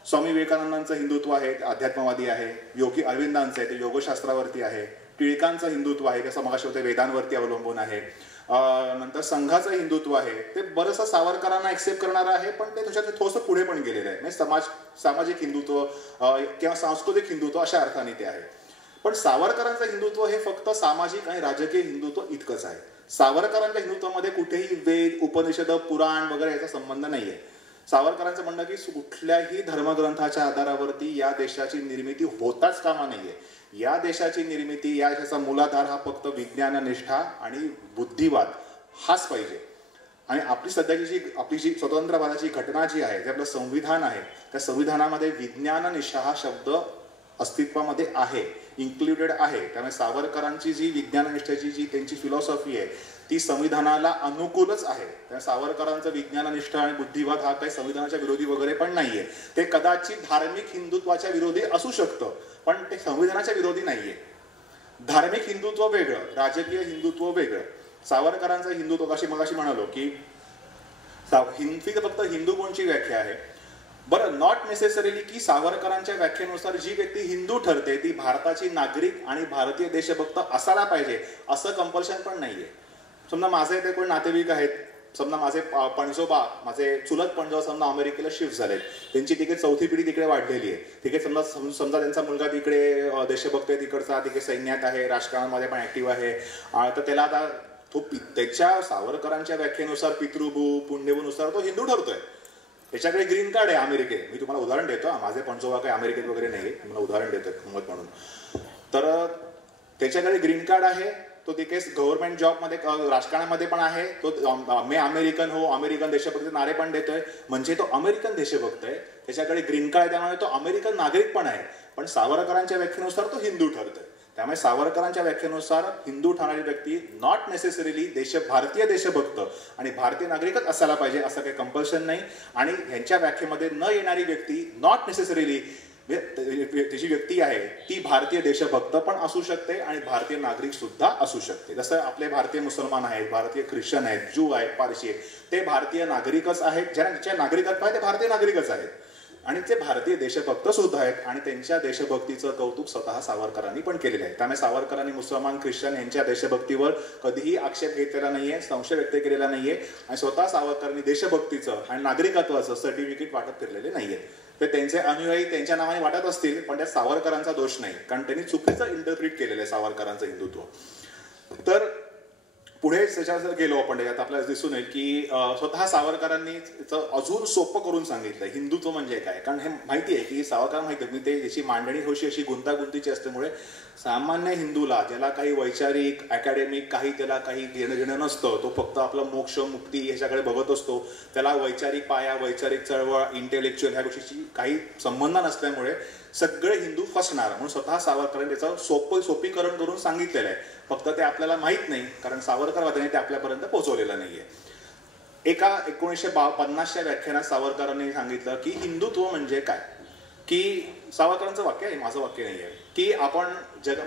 स्वामी विवेकानंदांचं हिंदुत्व आहे, अध्यात्मवादी आहे. योगी अरविंदांचं आहे, ते योगशास्त्रावरती आहे. टिळकांचं हिंदुत्व आहे, कसं मगाशी होते वेदांवरती अवलंबून आहे. नंतर संघाचं हिंदुत्व आहे, ते बरंचसं सावरकरांना एक्सेप्ट करणारं आहे, पण ते त्याच्यात थोडंसं पुढे पण गेलेलं आहे. म्हणजे सामाजिक हिंदुत्व किंवा सांस्कृतिक हिंदुत्व अशा अर्थाने ते आहे. पण सावरकरांचं हिंदुत्व हे फक्त सामाजिक आणि राजकीय हिंदुत्व इतकंच आहे. सावरकरांच्या हिंदुत्वामध्ये कुठेही वेद, उपनिषद, पुराण वगैरे याचा संबंध नाहीये. सावरकरांचं म्हणणं की कुठल्याही धर्मग्रंथाच्या आधारावरती या देशाची निर्मिती होताच कामा नाहीये. या देशाची निर्मिती, या देशाचा मूलाधार हा फक्त विज्ञाननिष्ठा आणि बुद्धिवाद हाच पाहिजे. आणि आपली सध्याची आपली जी स्वतंत्र भारताची घटना जी आहे, जे आपलं संविधान आहे, त्या संविधानामध्ये विज्ञाननिष्ठा हा शब्द अस्तित्वामध्ये आहे, इन्क्लुडेड आहे. त्यामुळे सावरकरांची जी विज्ञाननिष्ठेची जी त्यांची फिलॉसॉफी आहे ती संविधानाला अनुकूलच आहे. त्या सावरकरांचं विज्ञाननिष्ठ आणि बुद्धिवाद हा काही संविधानाच्या विरोधी वगैरे पण नाहीये. ते कदाचित धार्मिक हिंदुत्वाच्या विरोधी असू शकतं, पण ते संविधानाच्या विरोधी नाहीये. धार्मिक हिंदुत्व वेगळं, राजकीय हिंदुत्व वेगळं. सावरकरांचं हिंदुत्व मगाशी म्हणालो की फक्त हिंदू कोणची व्याख्या आहे. बरं, नॉट नेसेसरीली की सावरकरांच्या व्याख्येनुसार जी व्यक्ती हिंदू ठरते ती भारताची नागरिक आणि भारतीय देशभक्त असायला पाहिजे असं कंपल्शन पण नाहीये. समजा माझे ते कोण नातेवाईक आहेत, समजा माझे पणजोबा, माझे चुलत पणजोबा समजा अमेरिकेला शिफ्ट झालेत, त्यांची तिकडे 4थी पिढी तिकडे वाढलेली आहे. ठीक आहे, समजा त्यांचा मुलगा तिकडे देशभक्त आहे, तिकडचा तिकडे सैन्यात आहे, राजकारणामध्ये पण ऍक्टिव्ह आहे, तर त्याला आता त्याच्या सावरकरांच्या व्याख्येनुसार पितृभू पुण्यभूनुसार तो हिंदू ठरतोय. त्याच्याकडे ग्रीन कार्ड आहे अमेरिकेत. मी तुम्हाला उदाहरण देतो, माझे पणजोबा काही अमेरिकेत वगैरे नाही, तुम्हाला उदाहरण देतो गंमत म्हणून. तर त्याच्याकडे ग्रीन कार्ड आहे, तो तिथे गव्हर्नमेंट जॉबमध्ये राजकारणामध्ये पण आहे, तो मे अमेरिकन हो, अमेरिकन देशभक्त नारे पण देतोय, म्हणजे तो अमेरिकन देशभक्त आहे. त्याच्याकडे ग्रीन कार्ड आहे, त्यामुळे तो अमेरिकन नागरिक पण आहे. पण सावरकरांच्या व्याख्येनुसार तो हिंदू ठरतोय. त्यामुळे सावरकरांच्या व्याख्येनुसार हिंदू ठरणारी व्यक्ती नॉट नेसेसरीली भारतीय देशभक्त आणि भारतीय नागरिकच असायला पाहिजे असं काही कंपल्शन नाही. आणि ह्यांच्या व्याख्येमध्ये न येणारी व्यक्ती नॉट नेसेसरीली जी व्यक्ती आहे ती भारतीय देशभक्त पण असू शकते आणि भारतीय नागरिक सुद्धा असू शकते. जसं आपले भारतीय मुसलमान आहेत, भारतीय ख्रिश्चन आहेत, ज्यू आहेत, पारशी आहेत, ते भारतीय नागरिकच आहेत. ज्यांच्या नागरिकत्व आहे ते भारतीय नागरिकच आहेत आणि ते भारतीय देशभक्त सुद्धा आहेत. आणि त्यांच्या देशभक्तीचं कौतुक स्वतः सावरकरांनी पण केलेलं आहे. त्यामुळे सावरकरांनी मुसलमान, ख्रिश्चन यांच्या देशभक्तीवर कधीही आक्षेप घेतलेला नाहीये, संशय व्यक्त केलेला नाहीये आणि स्वतः सावरकरांनी देशभक्तीचं आणि नागरिकत्वाचं सर्टिफिकेट वाटत फिरलेले नाहीये. ते त्यांचे अनुयायी त्यांच्या नावाने वाटत असतील, पण त्या सावरकरांचा दोष नाही, कारण त्यांनी चुकीचं इंटरप्रिट केलेलं आहे सावरकरांचं हिंदुत्व. तर पुढे त्याच्यावर गेलो आपण, त्याच्यात आपल्याला दिसून येईल की स्वतः सावरकरांनी अजून सोपं करून सांगितलं हिंदुत्व म्हणजे काय. कारण हे माहिती आहे की सावरकरांना माहिती आहे, मी ते याची मांडणी होशी अशी गुंतागुंतीची असल्यामुळे सामान्य हिंदूला, ज्याला काही वैचारिक अकॅडमिक त्याला काही घेणं घेणं नसतं, तो फक्त आपलं मोक्ष मुक्ती ह्याच्याकडे बघत असतो, त्याला वैचारिक पाया, वैचारिक चळवळ, इंटेलेक्च्युअल ह्या गोष्टीची काही संबंध नसल्यामुळे सगळे हिंदू फसणार. म्हणून स्वतः सावरकरांनी त्याचं सोपीकरण करून सांगितलेलं आहे. फक्त ते आपल्याला माहीत नाही, कारण सावरकरवादाने ते आपल्यापर्यंत पोहोचवलेलं नाहीये. एका 1950च्या व्याख्यानात सावरकरांनी सांगितलं की हिंदुत्व म्हणजे काय. की सावरकरांचं वाक्य आहे, माझं वाक्य नाही आहे, की आपण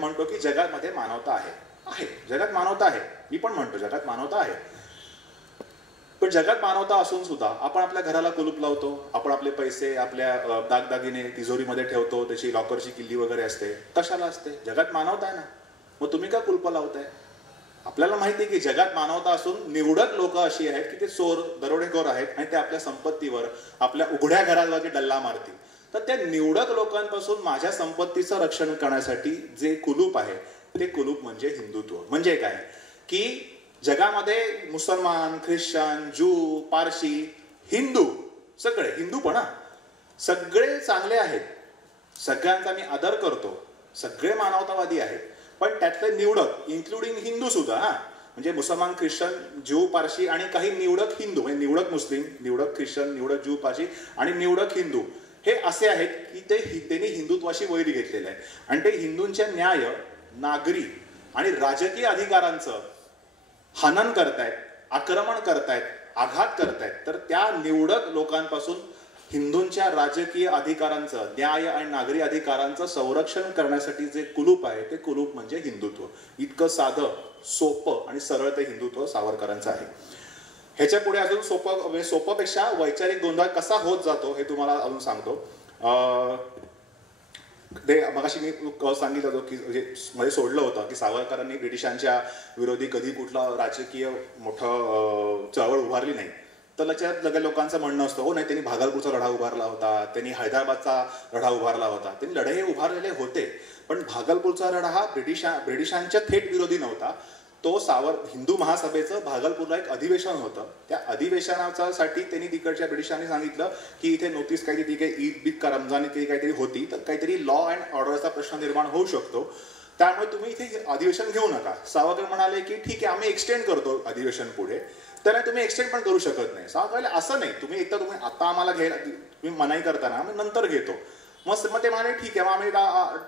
म्हणतो की जगामध्ये मानवता आहे. जगात मानवता आहे, मी पण म्हणतो जगात मानवता आहे, पण जगात मानवता असून सुद्धा आपण आपल्या घराला कुलूप लावतो, आपण आपले पैसे आपल्या दागदागिने तिजोरीमध्ये ठेवतो, त्याची लॉकरची किल्ली वगैरे असते. कशाला असते? जगात मानवता आहे ना, मग तुम्ही का कुलपं लावताय? आपल्याला माहिती आहे की जगात मानवता असून निवडक लोक अशी आहेत की ते चोर दरोडेखोर आहेत आणि ते आपल्या संपत्तीवर आपल्या उघड्या घरावरती डल्ला मारतील. तर त्या निवडक लोकांपासून माझ्या संपत्तीचं रक्षण करण्यासाठी जे कुलूप आहे ते कुलूप म्हणजे हिंदुत्व. म्हणजे काय की जगामध्ये मुसलमान, ख्रिश्चन, ज्यू, पारशी, हिंदू सगळे हिंदू पण सगळे चांगले आहेत, सगळ्यांचा मी आदर करतो, सगळे मानवतावादी आहेत. पण त्यातले निवडक इन्क्लुडिंग हिंदू सुद्धा म्हणजे मुसलमान, ख्रिश्चन, ज्यू, पारशी आणि काही निवडक हिंदू म्हणजे निवडक मुस्लिम, निवडक ख्रिश्चन, निवडक ज्यू, पारशी आणि निवडक हिंदू हे असे आहेत की त्यांनी हिंदुत्वाशी वैर घेतलेलं आहे आणि ते हिंदूंच्या न्याय, नागरी आणि राजकीय अधिकारांचं हनन करतायत, आक्रमण करतायत, आघात करतायत. तर त्या निवडक लोकांपासून हिंदूंच्या राजकीय अधिकारांचं, न्याय आणि नागरी अधिकारांचं संरक्षण करण्यासाठी जे कुलूप आहे ते कुलूप म्हणजे हिंदुत्व. इतकं साधं, सोपं आणि सरळ ते हिंदुत्व सावरकरांचं आहे. ह्याच्या पुढे अजून सोपंपेक्षा वैचारिक गोंधळ कसा होत जातो हे तुम्हाला अजून सांगतो. ते मगाशी मी सांगितलं होतं की म्हणजे सोडलं होतं की सावरकरांनी ब्रिटिशांच्या विरोधी कधी कुठला राजकीय मोठं चळवळ उभारली नाही. तर लगेच लोकांचं म्हणणं असतं हो नाही त्यांनी भागलपूरचा लढा उभारला होता, त्यांनी हैदराबादचा लढा उभारला होता. त्यांनी लढे उभारलेले होते पण भागलपूरचा लढा हा ब्रिटिशांच्या थेट विरोधी नव्हता. तो हिंदू महासभेचं भागलपूरला एक अधिवेशन होतं. त्या अधिवेशनासाठी त्यांनी तिकडच्या ब्रिटिशांनी सांगितलं की इथे नोटीस काहीतरी काही ईद बीद का रमजान इथे काहीतरी होती तर काहीतरी लॉ अँड ऑर्डरचा प्रश्न निर्माण होऊ शकतो, त्यामुळे तुम्ही इथे अधिवेशन घेऊ नका. सावरकर म्हणाले की ठीक आहे आम्ही एक्सटेंड करतो अधिवेशन पुढे. तर तुम्ही एक्सटेंड पण करू शकत नाही. सावरकर असं नाही, तुम्ही एकदा तुम्ही आता आम्हाला घ्यायला तुम्ही मनाई करताना आम्ही नंतर घेतो. मग ते म्हणाले ठीक आहे, मग आम्ही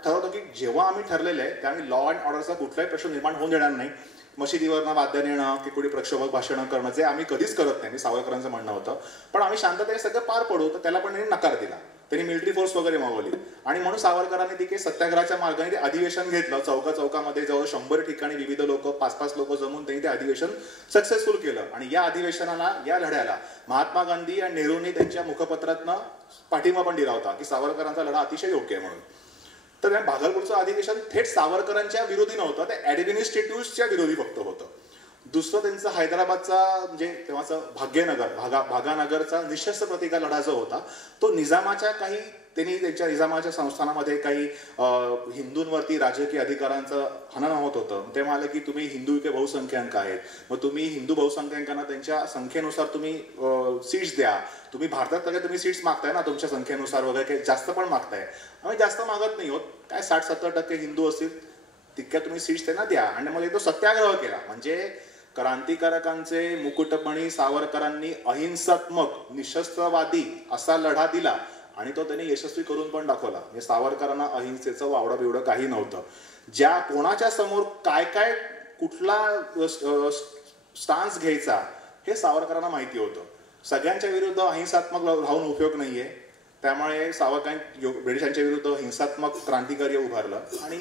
ठरवतो की जेव्हा आम्ही ठरलेलं आहे त्या आम्ही लॉ अँड ऑर्डरचा कुठलाही प्रश्न निर्माण होऊन देणार नाही. मशिदीवरनं वाद्य नेणं की कुठे प्रक्षोभक भाषणं करणं जे आम्ही कधीच करत नाही, सावरकरांचं म्हणणं होतं. पण आम्ही शांततेने सगळं पार पडू, तर त्याला पण त्यांनी नकार दिला. त्यांनी मिलिटरी फोर्स वगैरे मागवली आणि म्हणून सावरकरांनी तिथे सत्याग्रहाच्या मार्गाने ते अधिवेशन घेतलं. चौकामध्ये जवळ 100 ठिकाणी विविध लोक 5-5 लोक जमून त्यांनी ते अधिवेशन सक्सेसफुल केलं. आणि या अधिवेशनाला, या लढ्याला महात्मा गांधी आणि नेहरूंनी त्यांच्या मुखपत्रातनं पाठिंबा पण दिला होता की सावरकरांचा लढा अतिशय योग्य आहे म्हणून. तर भागलपूरचं अधिवेशन थेट सावरकरांच्या विरोधी नव्हतं, ते ॲडमिनिस्ट्रेटिव्हच्या विरोधी फक्त होतं. दुसरं त्यांचं हैदराबादचा म्हणजे तेव्हाचं भागानगरचा निशस्त्र प्रतिकार लढा जो होता तो त्यांनी त्यांच्या निजामाच्या संस्थानामध्ये काही हिंदूंवरती राजकीय अधिकारांचं हनन होत होतं. ते म्हणाले की तुम्ही हिंदू इथे बहुसंख्याक आहेत, मग तुम्ही हिंदू बहुसंख्याकांना त्यांच्या संख्येनुसार तुम्ही सीट्स द्या. तुम्ही भारतात सगळे तुम्ही सीट्स मागताय ना तुमच्या संख्येनुसार वगैरे, काही जास्त पण मागताय. आम्ही जास्त मागत नाही होत, काय 60-70% हिंदू असतील तितक्या तुम्ही सीट्स त्यांना द्या. आणि मग तो सत्याग्रह केला. म्हणजे क्रांतिकारकांचे मुकुटमणी सावरकरांनी अहिंसात्मक निशस्त्रवादी असा लढा दिला आणि तो त्यांनी यशस्वी करून पण दाखवला. म्हणजे सावरकरांना अहिंसेचं वावडं बिवडं काही नव्हतं. ज्या कोणाच्या समोर काय कुठला स्टान्स घ्यायचा हे सावरकरांना माहिती होतं. सगळ्यांच्या विरुद्ध अहिंसात्मक राहून उपयोग नाहीये. त्यामुळे सावरकरांनी ब्रिटिशांच्या विरुद्ध हिंसात्मक क्रांतिकार्य उभारलं आणि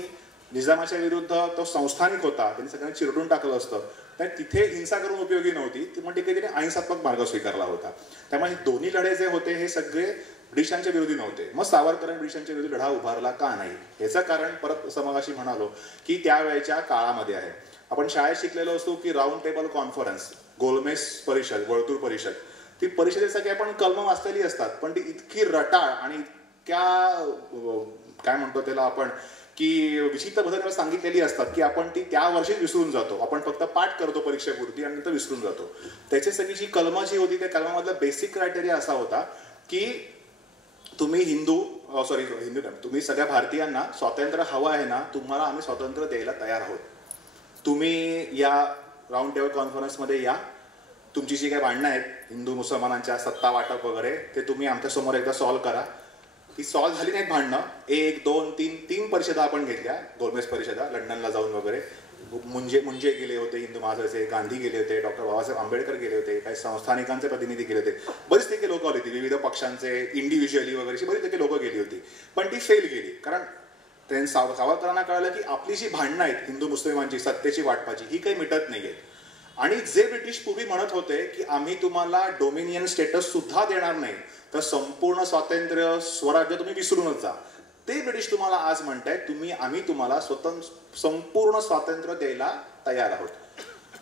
निजामाच्या विरुद्ध तो संस्थानिक होता, त्यांनी सगळ्यांनी चिरडून टाकलं असतं. तर तिथे हिंसा करून उपयोगी नव्हती, ती म्हणजे तिने अहिंसात्मक मार्ग स्वीकारला होता. त्यामुळे दोन्ही लढे जे होते हे सगळे ब्रिटिशांच्या विरोधी नव्हते. मग सावरकरांनी ब्रिटिशांच्या विरोधी लढा उभारला का नाही याचं कारण परत समगाशी म्हणालो की त्यावेळेच्या काळामध्ये आहे. आपण शाळेत शिकलेलो असतो की राऊंड टेबल कॉन्फरन्स, गोलमेज परिषद, वर्तुळ परिषद, ती परिषदेसाठी आपण कलम वाचलेली असतात पण ती इतकी रटाळ आणि इतक्या काय म्हणतो त्याला आपण की विचित्र पद्धतीने सांगितलेली असतात की आपण ती त्या वर्षीच विसरून जातो. आपण फक्त पाठ करतो परीक्षेपुरती आणि नंतर विसरून जातो. त्याची सगळी जी कलमं जी होती त्या कलमामधला बेसिक क्रायटेरिया असा होता की तुम्ही तुम्ही सगळ्या भारतीयांना स्वातंत्र्य हवं आहे ना, तुम्हाला आम्ही स्वातंत्र्य द्यायला तयार आहोत. तुम्ही या राऊंड टेबल कॉन्फरन्समध्ये या, तुमची जी काही भांडणं आहेत हिंदू मुसलमानांच्या सत्ता वाटप वगैरे ते तुम्ही आमच्यासमोर एकदा सॉल्व्ह करा. ती सॉल्व्ह झाली नाहीत भांडणं. 1, 2, 3 परिषदा आपण घेतल्या, गोलमेज परिषदा, लंडनला जाऊन वगैरे. मुंजे गेले होते हिंदू महासभेचे, गांधी गेले होते, डॉक्टर बाबासाहेब आंबेडकर गेले होते, काही संस्थानिकांचे प्रतिनिधी गेले होते, बरीच टक्के लोक आली होती, विविध पक्षांचे इंडिव्हिज्युअली वगैरे बरीच टक्के लोक गेली होती. पण ती फेल गेली कारण सावरकरांना कळलं की आपली जी भांडणं आहेत हिंदू मुस्लिमांची सत्तेची वाटपाची ही काही मिटत नाहीये. आणि जे ब्रिटिश पूर्वी म्हणत होते की आम्ही तुम्हाला डोमिनियन स्टेटस सुद्धा देणार नाही, तर संपूर्ण स्वातंत्र्य स्वराज्य तुम्ही विसरूनच जा, ते ब्रिटिश तुम्हाला आज म्हणतायत आम्ही तुम्हाला संपूर्ण स्वातंत्र्य द्यायला तयार आहोत.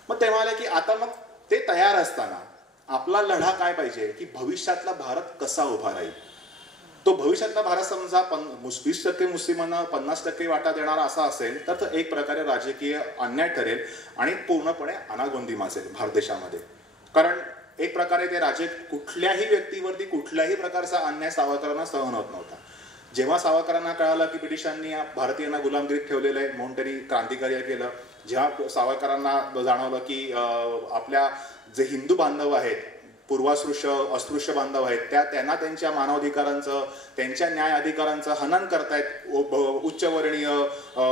मग ते म्हणाले की आता मग ते तयार असताना आपला लढा काय पाहिजे की भविष्यातला भारत कसा उभा राहील. तो भविष्यातला भारत समजा 20% मुस्लिमांना 50% वाटा देणारा असा असेल तर तो एक प्रकारे राजकीय अन्याय ठरेल आणि पूर्णपणे अनागोंदी माजेल भारत देशामध्ये. कारण एक प्रकारे ते राजे कुठल्याही व्यक्तीवरती कुठल्याही प्रकारचा अन्याय सावरकरांना सहन होत नव्हता. जेव्हा सावरकरांना कळालं की ब्रिटिशांनी भारतीयांना गुलामगिरीत ठेवलेलं आहे म्हणून त्यांनी क्रांतिकार्य केलं, जेव्हा सावरकरांना जाणवलं की आपल्या जे हिंदू बांधव आहेत, पूर्वास्पृश्य अस्पृश्य बांधव आहेत, त्यांना त्यांच्या मानवाधिकारांचं त्यांच्या न्याय अधिकारांचं हनन करतायत. उच्चवर्णीय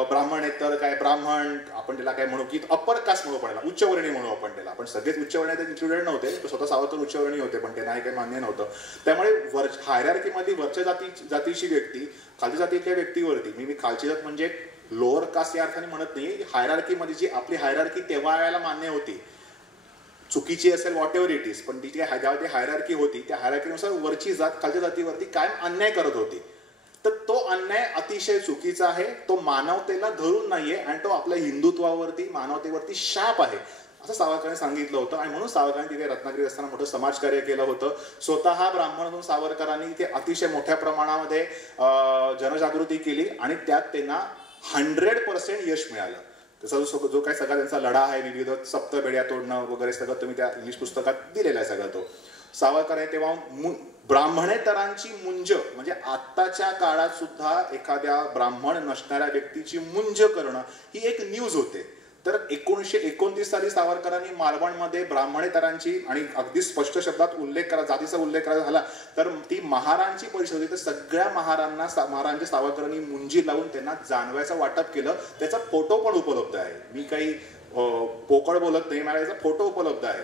ब्राह्मण आहेत तर काय ब्राह्मण आपण त्याला काय म्हणू की अप्पर कास्ट म्हणू पडला, उच्चवर्णीय म्हणू आपण त्याला. पण सगळेच उच्चवर्णीय ते इन्क्लुडेड नव्हते, स्वतः सावरकर उच्चवर्णीय होते पण त्यांना काही मान्य नव्हतं. त्यामुळे हायरार्कीमध्ये वरच्या जातीची व्यक्ती खालच्या जातीच्या व्यक्तीवरती, मी खालची जात म्हणजे लोअर कास्ट या अर्थाने म्हणत नाही, हायरार्कीमध्ये जी आपली हायरार्की तेव्हा यायला मान्य होती, चुकीची असेल वॉट एव्हर इट इज, पण ती जेव्हा ती हायरार्की होती त्या हायरार्कीनुसार वरची जात खालच्या जातीवरती कायम अन्याय करत होती. तर तो अन्याय अतिशय चुकीचा आहे, तो मानवतेला धरून नाहीये आणि तो आपल्या हिंदुत्वावरती मानवतेवरती शाप आहे असं सावरकरांनी सांगितलं होतं. आणि म्हणून सावरकरांनी तिथे रत्नागिरीत असताना मोठं समाजकार्य केलं होतं. स्वतः ब्राह्मण म्हणून सावरकरांनी तिथे अतिशय मोठ्या प्रमाणामध्ये जनजागृती केली आणि त्यात त्यांना 100% यश मिळालं. त्याचा जो काही सगळा त्यांचा लढा आहे, विविध सप्तबेड्या तोडणं वगैरे सगळं तुम्ही त्या इंग्लिश पुस्तकात दिलेला आहे सगळं. तो सावरकर आहे तेव्हा ब्राह्मणेतरांची मुंज म्हणजे आत्ताच्या काळात सुद्धा एखाद्या ब्राह्मण नसणाऱ्या व्यक्तीची मुंज करणं ही एक न्यूज होते. तर 1929 साली सावरकरांनी मालवणमध्ये ब्राह्मणेतरांची आणि अगदी स्पष्ट शब्दात उल्लेख करा, जातीचा उल्लेख करायचा झाला तर ती महारांची परिषद होती. तर सगळ्या महारांचे सावरकरांनी मुंजी लावून त्यांना जानव्याचं वाटप केलं. त्याचा फोटो पण उपलब्ध आहे. मी काही पोकळ बोलत नाही, मला याचा फोटो उपलब्ध आहे.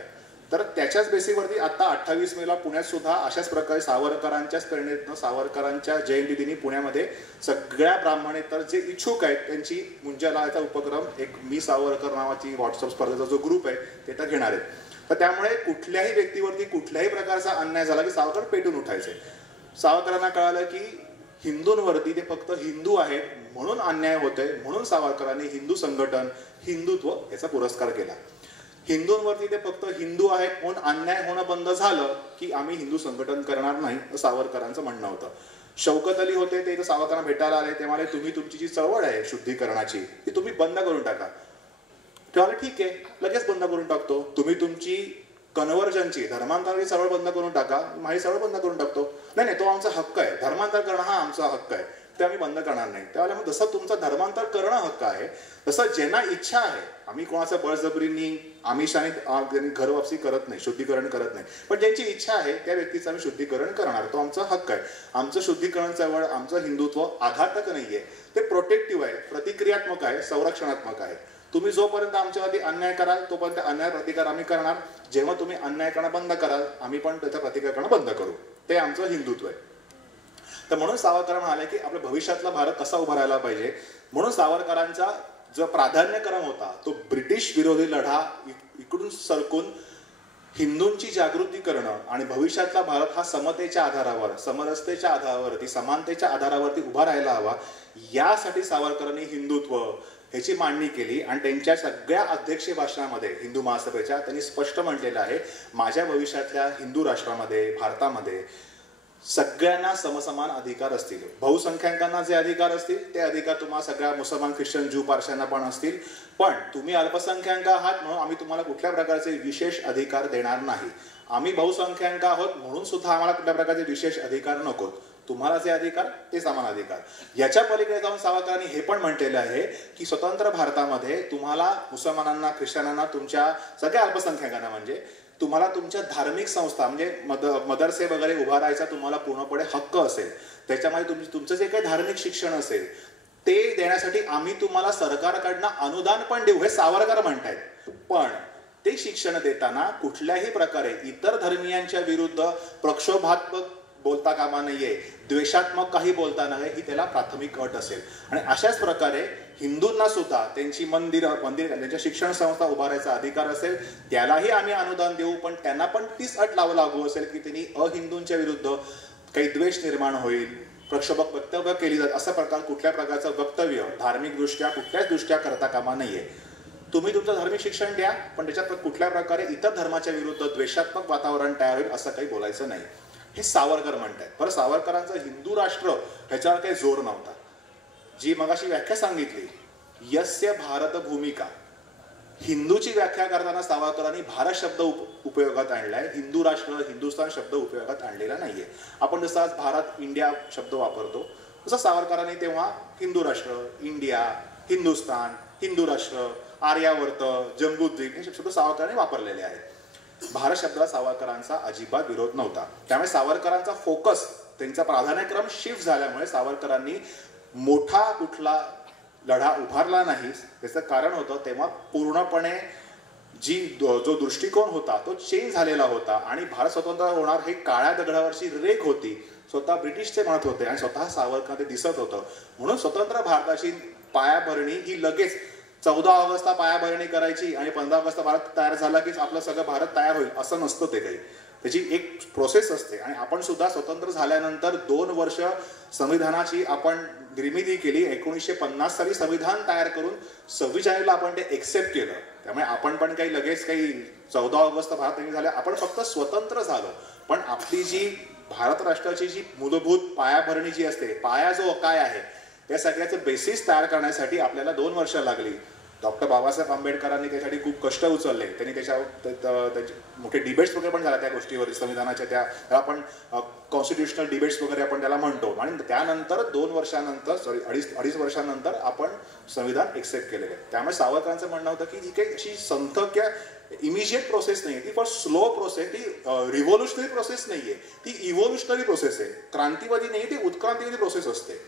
तर त्याच्याच बेसिसवरती आता 28 मेला पुण्यात सुद्धा अशाच प्रकारे सावरकरांच्याच प्रेरणेतनं सावरकरांच्या जयंती दिनी पुण्यामध्ये सगळ्या ब्राह्मणेतर जे इच्छुक आहेत त्यांची मुंजा लावायचा उपक्रम एक मी सावरकर नावाची व्हॉट्सअप स्पर्धेचा जो ग्रुप आहे ते तर घेणार आहेत. तर त्यामुळे कुठल्याही व्यक्तीवरती कुठल्याही प्रकारचा अन्याय झाला की सावरकर पेटून उठायचे. सावरकरांना कळालं की हिंदूंवरती ते फक्त हिंदू आहेत म्हणून अन्याय होतोय, म्हणून सावरकरांनी हिंदू संघटन हिंदुत्व याचा पुरस्कार केला. हिंदूंवरती ते फक्त हिंदू आहेत म्हणून अन्याय होणं बंद झालं की आम्ही हिंदू संघटन करणार नाही असं सावरकरांचं म्हणणं होतं. शौकत अली होते ते सावरकरांना भेटायला आले, ते म्हणाले तुम्ही तुमची जी चळवळ आहे शुद्धीकरणाची ती तुम्ही बंद करून टाका. तेव्हा ठीक आहे लगेच बंद करून टाकतो. तुम्ही तुमची कन्व्हर्जनची धर्मांतराची चळवळ बंद करून टाका, माझी चळवळ बंद करून टाकतो. नाही तो आमचा हक्क आहे, धर्मांतर करणं हा आमचा हक्क आहे, ते आम्ही बंद करणार नाही. त्यावेळेला मग जसं तुमचा धर्मांतर करणं हक्क आहे तसं ज्यांना इच्छा आहे, आम्ही कोणाचं बळजबरीनी आमिषाने घर वापसी करत नाही, शुद्धीकरण करत नाही, पण ज्यांची इच्छा आहे त्या व्यक्तीचं आम्ही शुद्धीकरण करणार, तो आमचा हक्क आहे. आमचं शुद्धीकरण चळवळ आमचं हिंदुत्व आघातक नाहीये, ते प्रोटेक्टिव्ह आहे, प्रतिक्रियात्मक आहे, संरक्षणात्मक आहे. तुम्ही जोपर्यंत आमच्यावरती अन्याय कराल तोपर्यंत अन्याय प्रतिकार आम्ही करणार. जेव्हा तुम्ही अन्याय करणं बंद कराल आम्ही पण त्याचा प्रतिकार करणं बंद करू. ते आमचं हिंदुत्व आहे. तर म्हणून सावरकर म्हणाले की आपल्या भविष्यातला भारत कसा उभा राहायला पाहिजे. म्हणून सावरकरांचा जो प्राधान्यक्रम होता तो ब्रिटिश विरोधी लढा इकडून सरकून हिंदूंची जागृती करणं आणि भविष्यातला भारत हा समतेच्या आधारावर, समरसतेच्या आधारावरती, समानतेच्या आधारावरती उभा राहायला हवा. यासाठी सावरकरांनी हिंदुत्व ह्याची मांडणी केली आणि त्यांच्या सगळ्या अध्यक्षीय भाषणामध्ये हिंदू महासभेच्या त्यांनी स्पष्ट म्हटलेलं आहे माझ्या भविष्यातल्या हिंदू राष्ट्रामध्ये भारतामध्ये सगळ्यांना समसमान अधिकार असतील. बहुसंख्याकांना जे अधिकार असतील ते अधिकार तुम्हाला सगळ्या मुसलमान, ख्रिश्चन, ज्यू, पारशांना पण असतील. पण तुम्ही अल्पसंख्याक आहात म्हणून आम्ही तुम्हाला कुठल्या प्रकारचे विशेष अधिकार देणार नाही. आम्ही बहुसंख्याक आहोत म्हणून सुद्धा आम्हाला कुठल्या प्रकारचे विशेष अधिकार नकोत. तुम्हाला जे अधिकार ते समान अधिकार. याच्या पलीकडे जाऊन सावरकरांनी हे पण म्हटलेलं आहे की स्वतंत्र भारतामध्ये तुम्हाला मुसलमानांना, ख्रिश्चनांना, तुमच्या सगळ्या अल्पसंख्याकांना म्हणजे तुम्हाला तुमच्या धार्मिक संस्था म्हणजे मदरसे वगैरे उभा राहायचा तुम्हाला पूर्णपणे हक्क असेल. त्याच्यामध्ये तुमचं जे काही धार्मिक शिक्षण असेल ते देण्यासाठी आम्ही तुम्हाला सरकारकडनं अनुदान पण देऊ हे सावरकर म्हणतायत. पण ते शिक्षण देताना कुठल्याही प्रकारे इतर धर्मियांच्या विरुद्ध प्रक्षोभात्मक बोलता कामा नाहीये. द्वेषात्मक काही बोलता नये ही त्याला प्राथमिक अट असेल. आणि अशाच प्रकारे हिंदूंना सुद्धा त्यांची मंदिर त्यांच्या शिक्षण संस्था उभारायचा अधिकार असेल, त्यालाही आम्ही अनुदान देऊ, पण त्यांना पण तीच अट लागू असेल की त्यांनी अहिंदूंच्या विरुद्ध काही द्वेष निर्माण होईल, प्रक्षोभक वक्तव्य केली जात असं कुठल्या प्रकारचं वक्तव्य धार्मिक दृष्ट्या कुठल्याच दृष्ट्या करता कामा नाहीये. तुम्ही तुमचं धार्मिक शिक्षण द्या, पण त्याच्यात कुठल्या प्रकारे इतर धर्माच्या विरुद्ध द्वेषात्मक वातावरण तयार होईल असं काही बोलायचं नाही. हे सावरकर म्हणतात. बरं, सावरकरांचं हिंदू राष्ट्र ह्याच्यावर काही जोर नव्हता. जी मगाशी व्याख्या सांगितली, यस्य भारत भूमिका, हिंदूची व्याख्या करताना सावरकरांनी भारत शब्द उपयोगात आणलाय, हिंदू राष्ट्र हिंदुस्थान शब्द उपयोगात आणलेला नाहीये. आपण जसं आज भारत इंडिया शब्द वापरतो तसं सावरकरांनी तेव्हा हिंदू राष्ट्र, इंडिया, हिंदुस्थान, हिंदू राष्ट्र, आर्यावर्त, जम्बूद्वीप हे शब्द सावरकरांनी वापरलेले आहेत. भारत शब्दाला सावरकरांचा अजिबात विरोध नव्हता. त्यामुळे सावरकरांचा फोकस, त्यांचा प्राधान्यक्रम शिफ्ट झाल्यामुळे सावरकरांनी मोठा कुठला लढा उभारला नाही. त्याचं कारण होतं तेव्हा पूर्णपणे जो दृष्टिकोन होता तो चेंज झालेला होता आणि भारत स्वतंत्र होणार हे काळ्या दगडावरची रेख होती. स्वतः ब्रिटिशचे म्हणत होते आणि स्वतः सावरकर ते दिसत होतं. म्हणून स्वतंत्र भारताची पायाभरणी ही लगेच 14 ऑगस्टला पायाभरणी करायची आणि 15 ऑगस्टला भारत तयार झाला की आपलं सगळं भारत तयार होईल असं नसतं. ते काही त्याची एक प्रोसेस असते. आणि आपण सुद्धा स्वतंत्र झाल्यानंतर 2 वर्ष संविधानाची आपण निर्मिती केली. 1950 साली संविधान तयार करून 26 जानेवारीला आपण ते एक्सेप्ट केलं. त्यामुळे आपण पण काही लगेच काही 14 ऑगस्ट भारत निर्मिती झाल्या, आपण फक्त स्वतंत्र झालो. पण आपली जी भारत राष्ट्राची जी मूलभूत पायाभरणी जी असते, पाया जो काय आहे त्या सगळ्याचं बेसिस तयार करण्यासाठी आपल्याला 2 वर्ष लागली. डॉक्टर बाबासाहेब आंबेडकरांनी त्यासाठी खूप कष्ट उचलले. त्यांनी त्याचे मोठे डिबेट्स वगैरे पण झाला त्या गोष्टीवर, संविधानाच्या त्याला आपण कॉन्स्टिट्युशनल डिबेट्स वगैरे आपण त्याला म्हणतो. आणि त्यानंतर 2 वर्षानंतर अडीच वर्षानंतर आपण संविधान एक्सेप्ट केलेलं आहे. त्यामुळे सावरकरांचं म्हणणं होतं की ही काही अशी संथ किंवा इमिजिएट प्रोसेस नाही, ती फॉर स्लो प्रोसेस, ती रिव्होल्युशनरी प्रोसेस नाहीये, ती इव्होल्युशनरी प्रोसेस आहे. क्रांतिवादी नाही, ती उत्क्रांतिवादी प्रोसेस असते.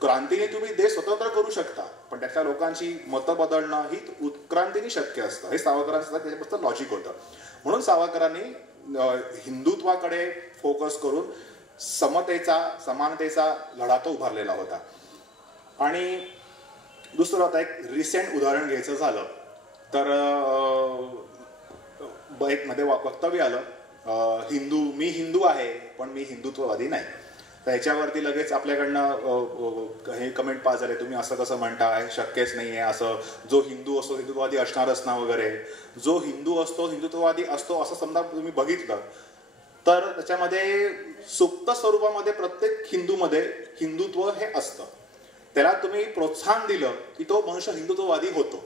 क्रांतीने तुम्ही देश स्वतंत्र करू शकता, पण त्याच्या लोकांची मतं बदलणं ही उत्क्रांतीने शक्य असतं. हे सावरकरांचं त्याच्यापासून लॉजिक होतं. म्हणून सावरकरांनी हिंदुत्वाकडे फोकस करून समानतेचा लढा तो उभारलेला होता. आणि दुसरं आता एक रिसेंट उदाहरण घ्यायचं झालं तर एक मध्ये वक्तव्य आलं, मी हिंदू आहे पण मी हिंदुत्ववादी नाही. तर ह्याच्यावरती लगेच आपल्याकडनं हे कमेंट पास झाले, तुम्ही असं कसं म्हणताय, शक्यच नाही आहे असं. जो हिंदू असतो हिंदुत्ववादी असणारच ना वगैरे. जो हिंदू असतो हिंदुत्ववादी असतो असं समजा तुम्ही बघितलं तर त्याच्यामध्ये सुप्त स्वरूपामध्ये प्रत्येक हिंदूमध्ये हिंदुत्व हे असतं. त्याला तुम्ही प्रोत्साहन दिलं की तो मनुष्य हिंदुत्ववादी होतो.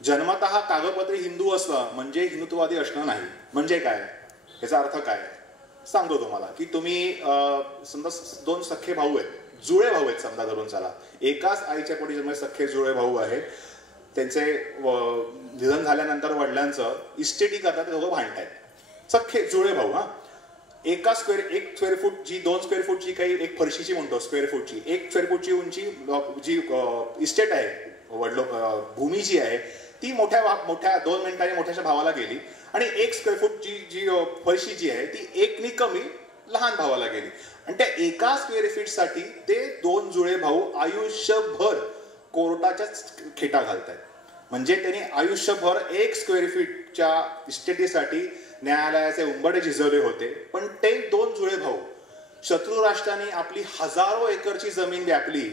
जन्मतः कागदपत्री हिंदू असलं म्हणजे हिंदुत्ववादी असणं नाही. म्हणजे काय, याचा अर्थ काय सांगतो तुम्हाला. की तुम्ही समजा 2 सख्खे भाऊ आहेत, जुळे भाऊ आहेत समजा धरून चला, एकाच आईच्या पोटी जन्मलेले सख्खे जुळे भाऊ आहेत. त्यांचे निधन झाल्यानंतर वडिलांचं इस्टेटी करतात, ते दोघं भांडतायत. सख्खे जुळे भाऊ. एक स्क्वेअर फूट जी 2 स्क्वेअर फूटची काही एक फरशीची म्हणतो स्क्वेअर फूटची 1 स्क्वेअर फूटची उंची जी इस्टेट आहे, भूमी जी आहे ती मोठ्या 2 मिनिटांनी मोठ्याच्या भावाला गेली. आणि 1 स्क्वेअर फूट जी फरशी जी आहे ती 1नी कमी लहान भावाला गेली. आणि त्या एका स्क्वेअर फीटसाठी ते 2 जुळे भाऊ आयुष्यभर कोर्टाच्या खेटा घालतायत. म्हणजे त्यांनी आयुष्यभर 1 स्क्वेअर फीटच्या इस्टेटीसाठी न्यायालयाचे उंबडे झिजवले होते. पण ते 2 जुळे भाऊ शत्रू राष्ट्रांनी आपली हजारो एकरची जमीन व्यापली,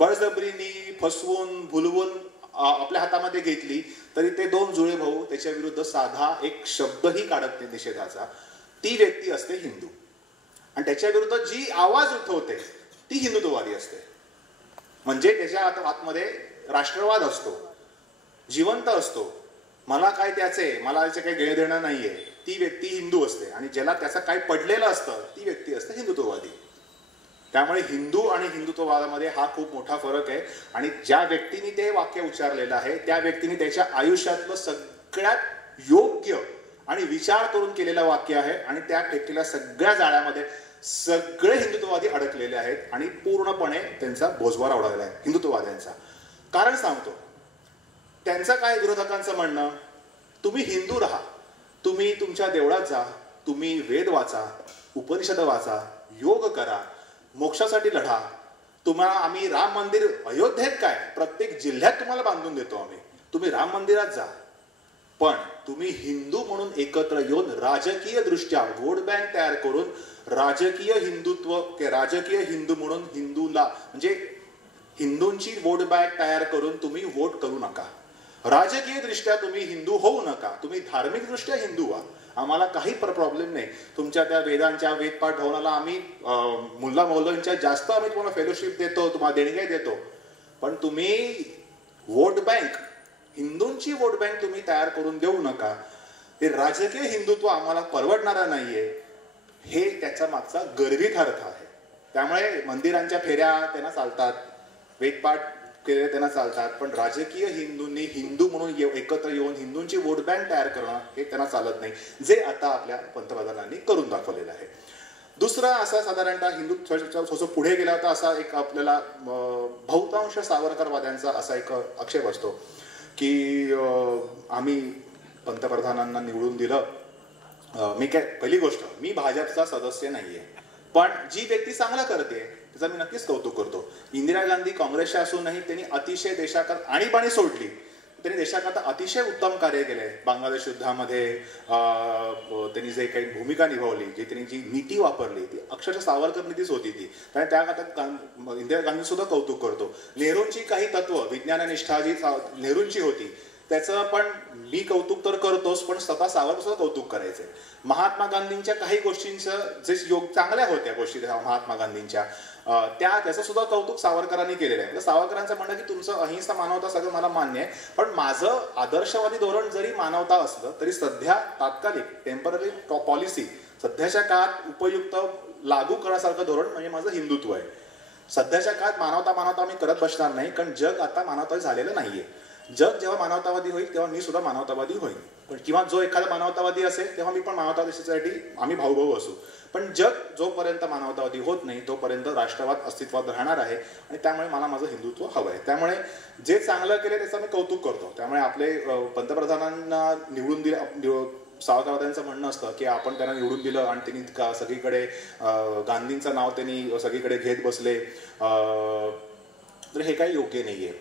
बळजबरीने फसवून भुलवून आपल्या हातामध्ये घेतली, तरी ते 2 जुळे भाऊ त्याच्या विरुद्ध साधा एक शब्दही काढत नाही निषेधाचा. ती व्यक्ती असते हिंदू. आणि त्याच्या विरुद्ध जी आवाज उठवते ती हिंदुत्ववादी असते. म्हणजे त्याच्या आतमध्ये राष्ट्रवाद असतो, जिवंत असतो. मला त्याचे काही घेणं देणं नाहीये, ती व्यक्ती हिंदू असते. आणि ज्याला त्याचं काय पडलेलं असतं ती व्यक्ती असते हिंदुत्ववादी. त्यामुळे हिंदू आणि हिंदुत्ववादामध्ये हा खूप मोठा फरक आहे. आणि ज्या व्यक्तीने ते वाक्य उच्चारलेलं आहे त्या व्यक्तीने त्याच्या आयुष्यातलं सगळ्यात योग्य आणि विचार करून केलेलं वाक्य आहे. आणि त्या टेकलेल्या सगळ्या जाळ्यामध्ये सगळे हिंदुत्ववादी अडकलेले आहेत आणि पूर्णपणे त्यांचा बोजवारा उडालेला आहे हिंदुत्ववाद्यांचा. कारण सांगतो, त्यांचं काय विरोधकांचं म्हणणं, तुम्ही हिंदू राहा, तुम्ही तुमच्या देवळात जा, तुम्ही वेद वाचा, उपनिषद वाचा, योग करा, मोक्षासाठी लढा. तुम्हाला आम्ही राम मंदिर अयोध्येत काय प्रत्येक जिल्ह्यात तुम्हाला बांधून देतो आम्ही, तुम्ही राम मंदिरात जा. पण तुम्ही हिंदू म्हणून एकत्र येऊन राजकीय दृष्ट्या वोट बँक तयार करून राजकीय हिंदुत्व, राजकीय हिंदू म्हणून हिंदूला म्हणजे हिंदूंची वोट बँक तयार करून तुम्ही वोट करू नका. राजकीय दृष्ट्या तुम्ही हिंदू होऊ नका, तुम्ही धार्मिक दृष्ट्या हिंदू व्हा. आम्हाला काही प्रॉब्लेम नाही. तुमच्या त्या वेदांच्या वेदपाठ भवनाला आम्ही मुल्ला मौलवींच्या जास्त आम्ही तुम्हाला फेलोशिप देतो, तुम्हाला देणग्या देतो. पण तुम्ही वोट बँक, हिंदूंची वोट बँक तुम्ही तयार करून देऊ नका. हे राजकीय हिंदुत्व आम्हाला परवडणारा नाहीये, हे त्याच्या मागचा गर्भित अर्थ आहे. त्यामुळे मंदिरांच्या फेऱ्या त्यांना चालतात, वेदपाठ केलेले त्यांना चालतात, पण राजकीय हिंदूंनी हिंदू म्हणून एकत्र येऊन हिंदूंची वोट बँक तयार करणं हे त्यांना चालत नाही, जे आता आपल्या पंतप्रधानांनी करून दाखवलेलं आहे. दुसरा असा साधारणतः हिंदू पुढे गेला होता असा एक आपल्याला बहुतांश सावरकरवाद्यांचा असा एक आक्षेप असतो की आम्ही पंतप्रधानांना निवडून दिलं. मी काय, पहिली गोष्ट, मी भाजपचा सदस्य नाहीये, पण जी व्यक्ती चांगला करते त्याचं मी नक्कीच कौतुक करतो. इंदिरा गांधी काँग्रेसच्या असूनही त्यांनी अतिशय देशाकरता आणीबाणी सोडली, त्यांनी देशाकरता अतिशय उत्तम कार्य केले. बांगलादेश युद्धामध्ये त्यांनी जे काही भूमिका निभावली, जी त्यांनी जी नीती वापरली ती अक्षरशः सावरकर नीतीच होती ती. त्यामुळे त्याकरता इंदिरा गांधी सुद्धा कौतुक करतो. नेहरूंची काही तत्व, विज्ञाननिष्ठा जी नेहरूंची होती त्याचं पण मी कौतुक तर करतोच, पण स्वतः सावरकर सुद्धा कौतुक करायचे. महात्मा गांधींच्या काही गोष्टींचं जे योग चांगल्या होत्या गोष्टी महात्मा गांधींच्या त्याचं सुद्धा कौतुक सावरकरांनी केलेलं आहे. सावरकरांचं म्हणणं की तुमचं अहिंसा मानवता सगळं मला मान्य आहे, पण माझं आदर्शवादी धोरण जरी मानवता असलं तरी सध्या तात्कालिक टेम्पररी पॉलिसी सध्याच्या काळात उपयुक्त लागू करण्यासारखं धोरण म्हणजे माझं हिंदुत्व आहे. सध्याच्या काळात मानवता आम्ही करत बसणार नाही, कारण जग आता मानवतावादी झालेलं नाहीये. जग जेव्हा मानवतावादी होईल तेव्हा मी सुद्धा मानवतावादी होईल, पण किंवा जो एखादा मानवतावादी असेल तेव्हा मी पण मानवतावादीसाठी आम्ही भाऊ असू. पण जग जोपर्यंत मानवतावादी होत नाही तोपर्यंत राष्ट्रवाद अस्तित्वात राहणार आहे, आणि त्यामुळे मला माझं हिंदुत्व हवं आहे. त्यामुळे जे चांगलं केले त्याचं मी कौतुक करतो. त्यामुळे आपले पंतप्रधानांना निवडून दिलं, सावरकरांचं म्हणणं असतं की आपण त्यांना निवडून दिलं आणि त्यांनी सगळीकडे गांधींचं नाव त्यांनी सगळीकडे घेत बसले, तर हे काही योग्य नाहीये.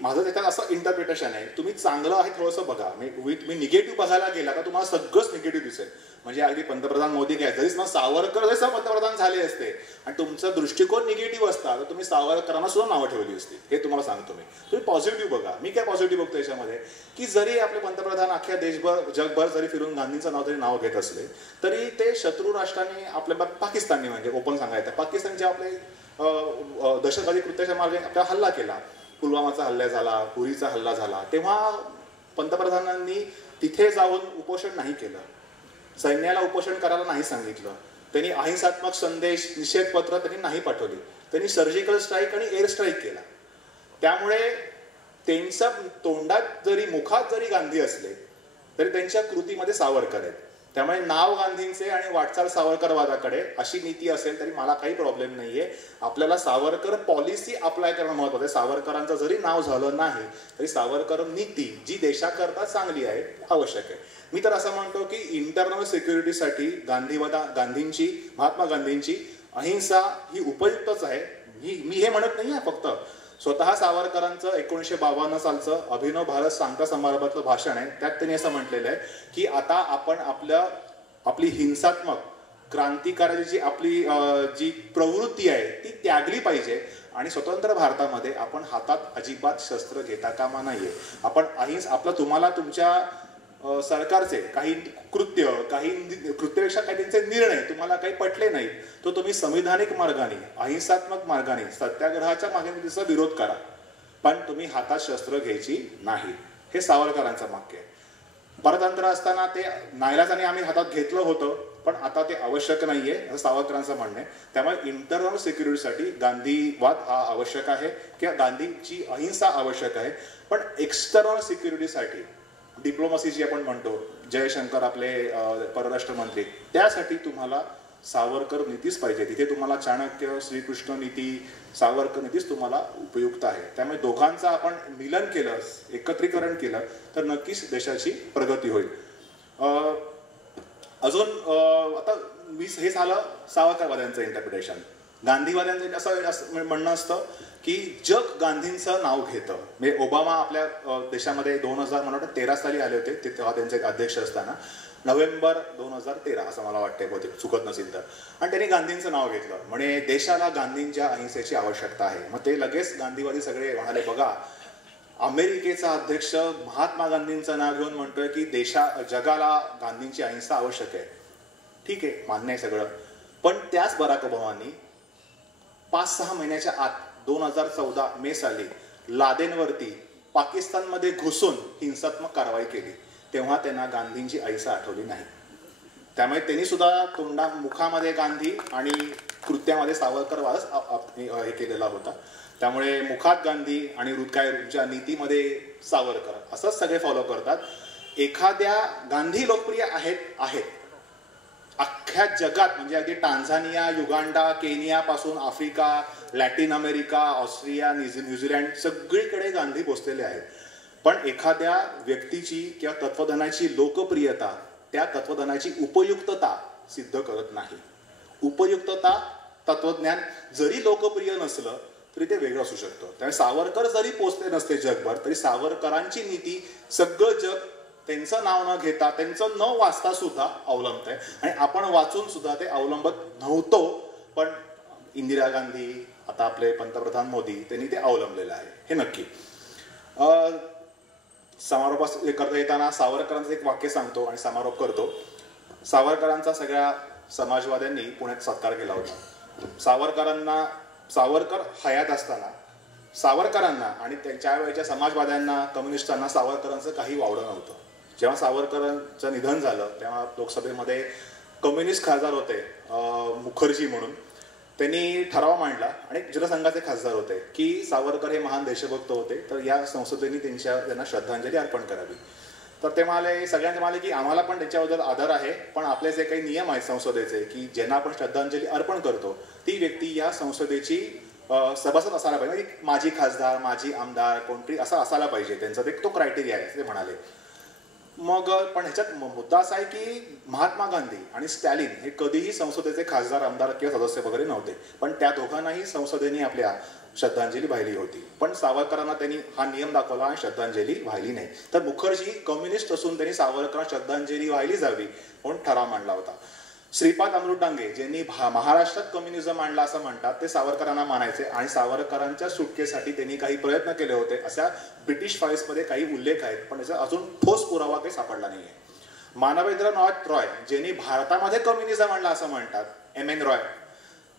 माझं त्याच्यात असं इंटरप्रिटेशन आहे, तुम्ही चांगलं आहे थोडंसं बघा. तुम्ही निगेटिव्ह बघायला गेला तर तुम्हाला सगळंच निगेटिव्ह दिसेल. म्हणजे अगदी पंतप्रधान मोदी काय जरीच ना सावरकर जरी पंतप्रधान झाले असते आणि तुमचा दृष्टिकोन निगेटिव्ह असता तर तुम्ही सावरकरांना सुद्धा नावं ठेवली असती. हे तुम्हाला सांगतो मी. तुम्ही पॉझिटिव्ह बघा. मी काय पॉझिटिव्ह बघतो याच्यामध्ये की जरी आपले पंतप्रधान अख्ख्या देशभर जगभर जरी फिरून गांधींचं नाव जरी नाव घेत असले तरी ते शत्रू राष्ट्रांनी आपल्या पाकिस्तानने म्हणजे ओपन सांगायचं पाकिस्तानचे आपले दहशतवादी कृत्याच्या मार्गे आपला हल्ला केला. पुलवामाचा हल्ला झाला, पुरीचा हल्ला झाला, तेव्हा पंतप्रधानांनी तिथे जाऊन उपोषण नाही केलं, सैन्याला उपोषण करायला नाही सांगितलं, त्यांनी अहिंसात्मक संदेश निषेधपत्र त्यांनी नाही पाठवली, त्यांनी सर्जिकल स्ट्राईक आणि एअर स्ट्राईक केला. त्यामुळे त्यांच्या तोंडात जरी मुखात जरी गांधी असले तरी त्यांच्या कृतीमध्ये सावरकर आहेत. त्यामुळे नाव गांधींचे आणि वाटचाल सावरकरवादाकडे अशी नीती असेल तरी मला काही प्रॉब्लेम नाहीये. आपल्याला सावरकर पॉलिसी अप्लाय करणं महत्वाचं आहे. सावरकरांचं जरी नाव झालं नाही तरी सावरकर नीती जी देशाकरता चांगली आहे आवश्यक आहे. मी तर असं म्हणतो की इंटरनल सिक्युरिटीसाठी गांधींची महात्मा गांधींची अहिंसा ही उपयुक्तच आहे. मी हे म्हणत नाही आहे. फक्त स्वतः सावरकरांचं 1952 सालचं अभिनव भारत सांगता समारंभातलं भाषण आहे, त्यात त्यांनी असं म्हटलेलं आहे की आता आपण आपली हिंसात्मक क्रांतिकारकाची जी आपली जी प्रवृत्ती आहे ती त्यागली पाहिजे आणि स्वतंत्र भारतामध्ये आपण हातात अजिबात शस्त्र घेता कामा नाहीये. आपण तुम्हाला तुमच्या सरकारचे काही कृत्यपेक्षा काही त्यांचे निर्णय तुम्हाला काही पटले नाहीत तर तुम्ही संविधानिक मार्गाने अहिंसात्मक मार्गाने सत्याग्रहाच्या मागणीचा विरोध करा, पण तुम्ही हातात शस्त्र घ्यायची नाही. हे सावरकरांचं वाक्य आहे. परतंत्र असताना ते नाईलाजाने आम्ही हातात घेतलं होतं, पण आता ते आवश्यक नाहीये असं सावरकरांचं म्हणणं आहे. त्यामुळे इंटरनल सिक्युरिटीसाठी गांधीवाद हा आवश्यक आहे किंवा गांधीची अहिंसा आवश्यक आहे, पण एक्सटर्नल सिक्युरिटीसाठी डिप्लोमसी जी आपण म्हणतो, जयशंकर आपले परराष्ट्र मंत्री, त्यासाठी तुम्हाला सावरकर नीतीच पाहिजे. तिथे तुम्हाला चाणक्य, श्रीकृष्ण नीती, सावरकर नीतीच तुम्हाला उपयुक्त आहे. त्यामुळे दोघांचं आपण मिलन केलं, एकत्रीकरण केलं तर नक्कीच देशाची प्रगती होईल. अजून आता हे झालं सावरकरवाद्यांचं इंटरप्रिटेशन. गांधीवाद्यांचं असं म्हणणं असतं की जग गांधींचं नाव घेतं. म्हणजे ओबामा आपल्या देशामध्ये 2013 साली आले होते, ते तेव्हा त्यांचे अध्यक्ष असताना, नोव्हेंबर 2013 असं मला वाटतंय, बहुतेक चुकत नसेल तर. आणि त्यांनी गांधींचं नाव घेतलं, म्हणे देशाला गांधींच्या अहिंसेची आवश्यकता आहे. मग ते लगेच गांधीवादी सगळे म्हणाले, बघा अमेरिकेचा अध्यक्ष महात्मा गांधींचं नाव घेऊन म्हणतोय की जगाला गांधींची अहिंसा आवश्यक आहे. ठीक आहे, मान्य आहे सगळं. पण त्याच बराक ओबामांनी 5-6 महिन्याच्या आत 2014 मे साली लादेनवरती पाकिस्तानमध्ये घुसून हिंसात्मक कारवाई केली. तेव्हा त्यांना गांधींची अहिंसा आठवली नाही. त्यामुळे त्यांनी सुद्धा मुखामध्ये गांधी आणि कृत्यामध्ये सावरकरवादच हे केलेला होता. त्यामुळे मुखात गांधी आणि हृदयाच्या नीतीमध्ये सावरकर असंच सगळे फॉलो करतात. एखाद्या गांधी लोकप्रिय आहेत अख्ख्या जगात, म्हणजे अगदी टांझानिया, युगांडा, केनिया पासून Africa, Latin America, Australia, New Zealand सगळीकडे गांधी पोचलेले आहेत. पण एखाद्या व्यक्तीची किंवा तत्वज्ञानाची लोकप्रियता त्या तत्वज्ञानाची उपयुक्तता सिद्ध करत नाही. उपयुक्तता तत्वज्ञान जरी लोकप्रिय नसलं तरी ते वेगळं असू शकतं. त्यामुळे सावरकर जरी पोचले नसते जगभर, तरी सावरकरांची नीती सगळं जग त्यांचं नाव न घेता, त्यांचं न वाचता सुद्धा अवलंबत आहे. आणि आपण वाचून सुद्धा ते अवलंबत नव्हतो, पण इंदिरा गांधी, आता आपले पंतप्रधान मोदी, त्यांनी ते अवलंबलेलं आहे, हे नक्की. समारोप करता येताना सावरकरांचं एक वाक्य सांगतो आणि समारोप करतो. सावरकरांचा सगळ्या समाजवाद्यांनी पुण्यात सत्कार केला होता. सावरकर हयात असताना सावरकरांना आणि त्यांच्या वेळेच्या समाजवाद्यांना, कम्युनिस्टांना सावरकरांचं काही वावडं नव्हतं. जेव्हा सावरकरांचं निधन झालं तेव्हा लोकसभेमध्ये कम्युनिस्ट खासदार होते मुखर्जी म्हणून, त्यांनी ठराव मांडला आणि जनसंघाचे खासदार होते की सावरकर हे महान देशभक्त होते, तर या संसदेने त्यांना श्रद्धांजली अर्पण करावी. तर ते म्हणाले, सगळ्यांचे म्हणाले की आम्हाला पण त्याच्याबद्दल आदर आहे, पण आपले जे काही नियम आहेत संसदेचे की ज्यांना आपण श्रद्धांजली अर्पण करतो ती व्यक्ती या संसदेची सभासद असायला पाहिजे. म्हणजे माजी खासदार, माजी आमदार, कोणतरी असा असायला पाहिजे, त्यांचा तो क्रायटेरिया आहे, ते म्हणाले. मग पण ह्याच्यात मुद्दा असा आहे की महात्मा गांधी आणि स्टॅलिन हे कधीही संसदेचे खासदार, आमदार किंवा सदस्य वगैरे नव्हते, पण त्या दोघांनाही संसदेने आपल्या श्रद्धांजली वाहिली होती. पण सावरकरांना त्यांनी हा नियम दाखवला आणि श्रद्धांजली वाहिली नाही. तर मुखर्जी कम्युनिस्ट असून त्यांनी सावरकरांना श्रद्धांजली वाहिली जावी म्हणून ठराव मांडला होता. श्रीपाद अमृत डांगे ज्यांनी महाराष्ट्रात कम्युनिझम आणला असं म्हणतात, ते सावरकरांना मानायचे आणि सावरकरांच्या सुटकेसाठी त्यांनी काही प्रयत्न केले होते अशा ब्रिटिश फाईल्समध्ये काही उल्लेख आहेत, पण त्याचा अजून ठोस पुरावा काही सापडला नाहीये. मानवेंद्रनाथ रॉय ज्यांनी भारतामध्ये कम्युनिझम आणला असं म्हणतात, MN रॉय,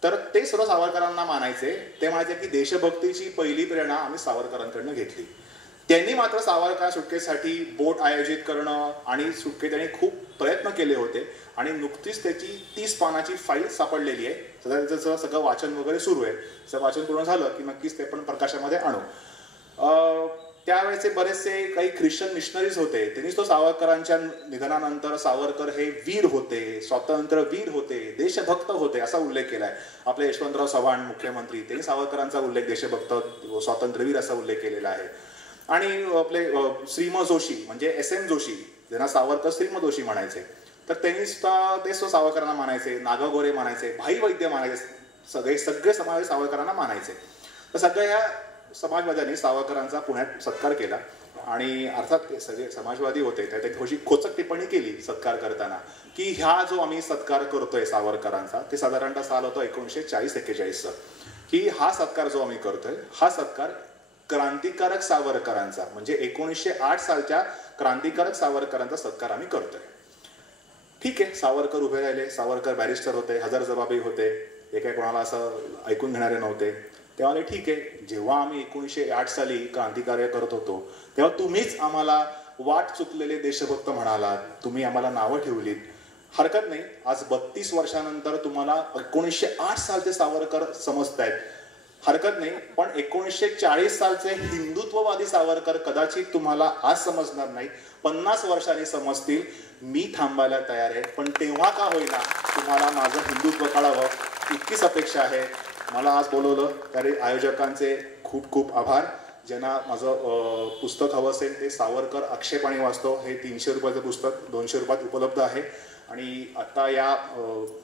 तर ते सुद्धा सावरकरांना मानायचे. ते म्हणायचे की देशभक्तीची पहिली प्रेरणा आम्ही सावरकरांकडनं घेतली. त्यांनी मात्र सावरकर सुटकेसाठी बोट आयोजित करणं आणि सुटके त्यांनी खूप प्रयत्न केले होते आणि नुकतीच त्याची 30 पानाची फाईल सापडलेली आहे. त्याचं सगळं वाचन वगैरे सुरू आहे. सगळं वाचन पूर्ण झालं की नक्कीच ते पण प्रकाशामध्ये आणू. त्यावेळेचे बरेचसे काही ख्रिश्चन मिशनरीज होते, त्यांनी तो सावरकरांच्या निधनानंतर सावरकर हे वीर होते, स्वातंत्र्यवीर होते, देशभक्त होते असा उल्लेख केलाय. आपले यशवंतराव चव्हाण मुख्यमंत्री, त्यांनी सावरकरांचा उल्लेख देशभक्त, स्वातंत्र्यवीर असा उल्लेख केलेला आहे. आणि आपले श्रीम जोशी म्हणजे SM जोशी, ज्यांना सावरकर श्रीम जोशी म्हणायचे, तर त्यांनी सुद्धा ते सावरकरांना मानायचे. नागा गोरे मानायचे, भाई वैद्य मानायचे, सगळे समाज सावरकरांना मानायचे. तर सगळ्या ह्या समाजवाद्यांनी सावरकरांचा पुण्यात सत्कार केला आणि अर्थात ते सगळे समाजवादी होते, त्या थोडीशी खोचक टिप्पणी केली सत्कार करताना की ह्या जो आम्ही सत्कार करतोय सावरकरांचा, ते साधारणतः साल होतं 1940-41 की हा सत्कार जो आम्ही करतोय हा सत्कार क्रांतिकारक सावरकरांचा, म्हणजे 1908 सालच्या क्रांतिकारक सावरकरांचा सत्कार आम्ही करतोय. ठीक आहे, सावरकर उभे राहिले. सावरकर बॅरिस्टर होते, हजरजबाबी होते, हे काय कोणाला असं ऐकून घेणारे नव्हते. तेव्हा ठीक आहे, जेव्हा आम्ही 1908 साली क्रांतिकार्य करत होतो तेव्हा तुम्हीच आम्हाला वाट चुकलेले देशभक्त म्हणालात, तुम्ही आम्हाला नावं ठेवलीत, हरकत नाही. आज 32 वर्षानंतर तुम्हाला 1908 सालचे सावरकर समजतायत, हरकत नाही. पण 1940 सालचे हिंदुत्ववादी सावरकर कदाचित तुम्हाला आज समजणार नाही, 50 वर्षांनी समजतील. मी थांबायला तयार आहे, पण तेव्हा का होईना तुम्हाला माझं हिंदुत्व कळावं इतकीच अपेक्षा आहे. मला आज बोलवलं त्याने आयोजकांचे खूप खूप आभार. ज्यांना माझं पुस्तक हवं असेल ते सावरकर आक्षेपाणी वाचतो, हे 300 रुपयाचं पुस्तक 200 रुपयात उपलब्ध आहे. आणि आता या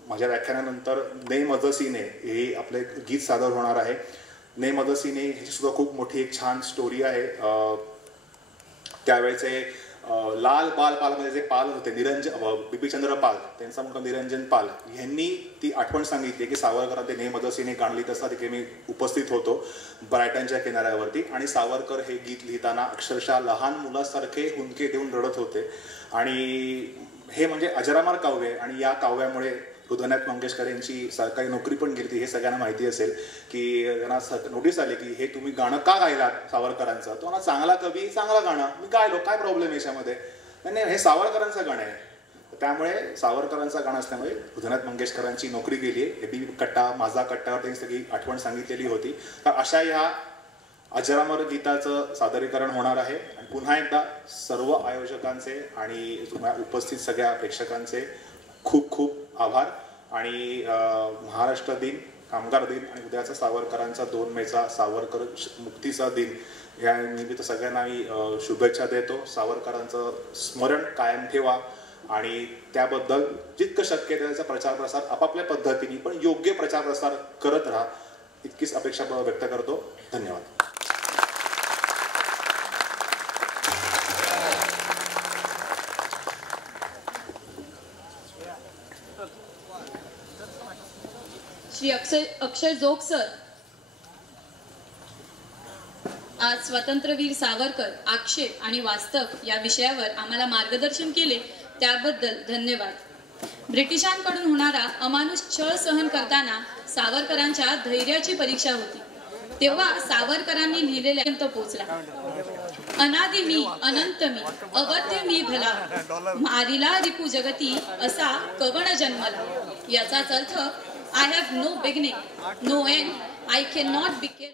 माझ्या व्याख्यानानंतर ने मजसीने हे आपले गीत सादर होणार आहे. ने मजसीने ह्याची सुद्धा खूप मोठी एक छान स्टोरी आहे. त्यावेळेचे लाल बाल पालमध्ये जे पाल होते बिपिनचंद्र पाल, त्यांचा मुलगा निरंजन पाल यांनी ती आठवण सांगितली की सावरकर ते ने मजसीने गाणं लिहित असता तिथे मी उपस्थित होतो ब्रायटनच्या किनाऱ्यावरती, आणि सावरकर हे गीत लिहिताना अक्षरशः लहान मुलासारखे हुंदके देऊन रडत होते. आणि हे म्हणजे अजरामर काव्य आहे, आणि या काव्यामुळे हृदयनाथ मंगेशकर यांची सरकारी नोकरी पण गेली. हे सगळ्यांना माहिती असेल की त्यांना नोटीस आली की हे तुम्ही गाणं का गायलात सावरकरांचं. तो म्हणा चांगला कवी चांगलं गाणं मी गायलो, काय प्रॉब्लेम याच्यामध्ये. नाही हे सावरकरांचं गाणं आहे. त्यामुळे सावरकरांचं गाणं असल्यामुळे हृदयनाथ मंगेशकरांची नोकरी गेली आहे. एबी कट्टा माझा कट्टावर त्यांनी सगळी आठवण सांगितलेली होती. तर अशा ह्या अजरामर गीताचं सादरीकरण होणार आहे. आणि पुन्हा एकदा सर्व आयोजकांचे आणि उपस्थित सगळ्या प्रेक्षकांचे खूप खूप आभार. आणि महाराष्ट्र दिन, कामगार दिन आणि उद्याचा सावरकरांचा 2 मेचा सावरकर मुक्तीचा दिन या निमित्त सगळ्यांना मी शुभेच्छा देतो. सावरकरांचं स्मरण कायम ठेवा आणि त्याबद्दल जितकं शक्य त्याचा प्रचार प्रसार आपापल्या पद्धतीने पण योग्य प्रचार प्रसार करत राहा, इतकीच अपेक्षा व्यक्त करतो. धन्यवाद. श्री अक्षय जोग सर आज स्वातंत्र्यवीर सावरकर आक्षेप आणि वास्तव या विषयावर आम्हाला मार्गदर्शन केले त्याबद्दल धन्यवाद. ब्रिटिशांकडून होणारा अमानुष छळ सहन करताना सावरकरांच्या धैर्याची परीक्षा होती. तेव्हा सावरकरांनी लिहिलेल्या पोचला. अनादि मी अनंत मी अवध्य मी भला मारिला रिपू जगती असा कवण जन्मला. याचाच अर्थ I have no beginning, no end. I cannot be killed.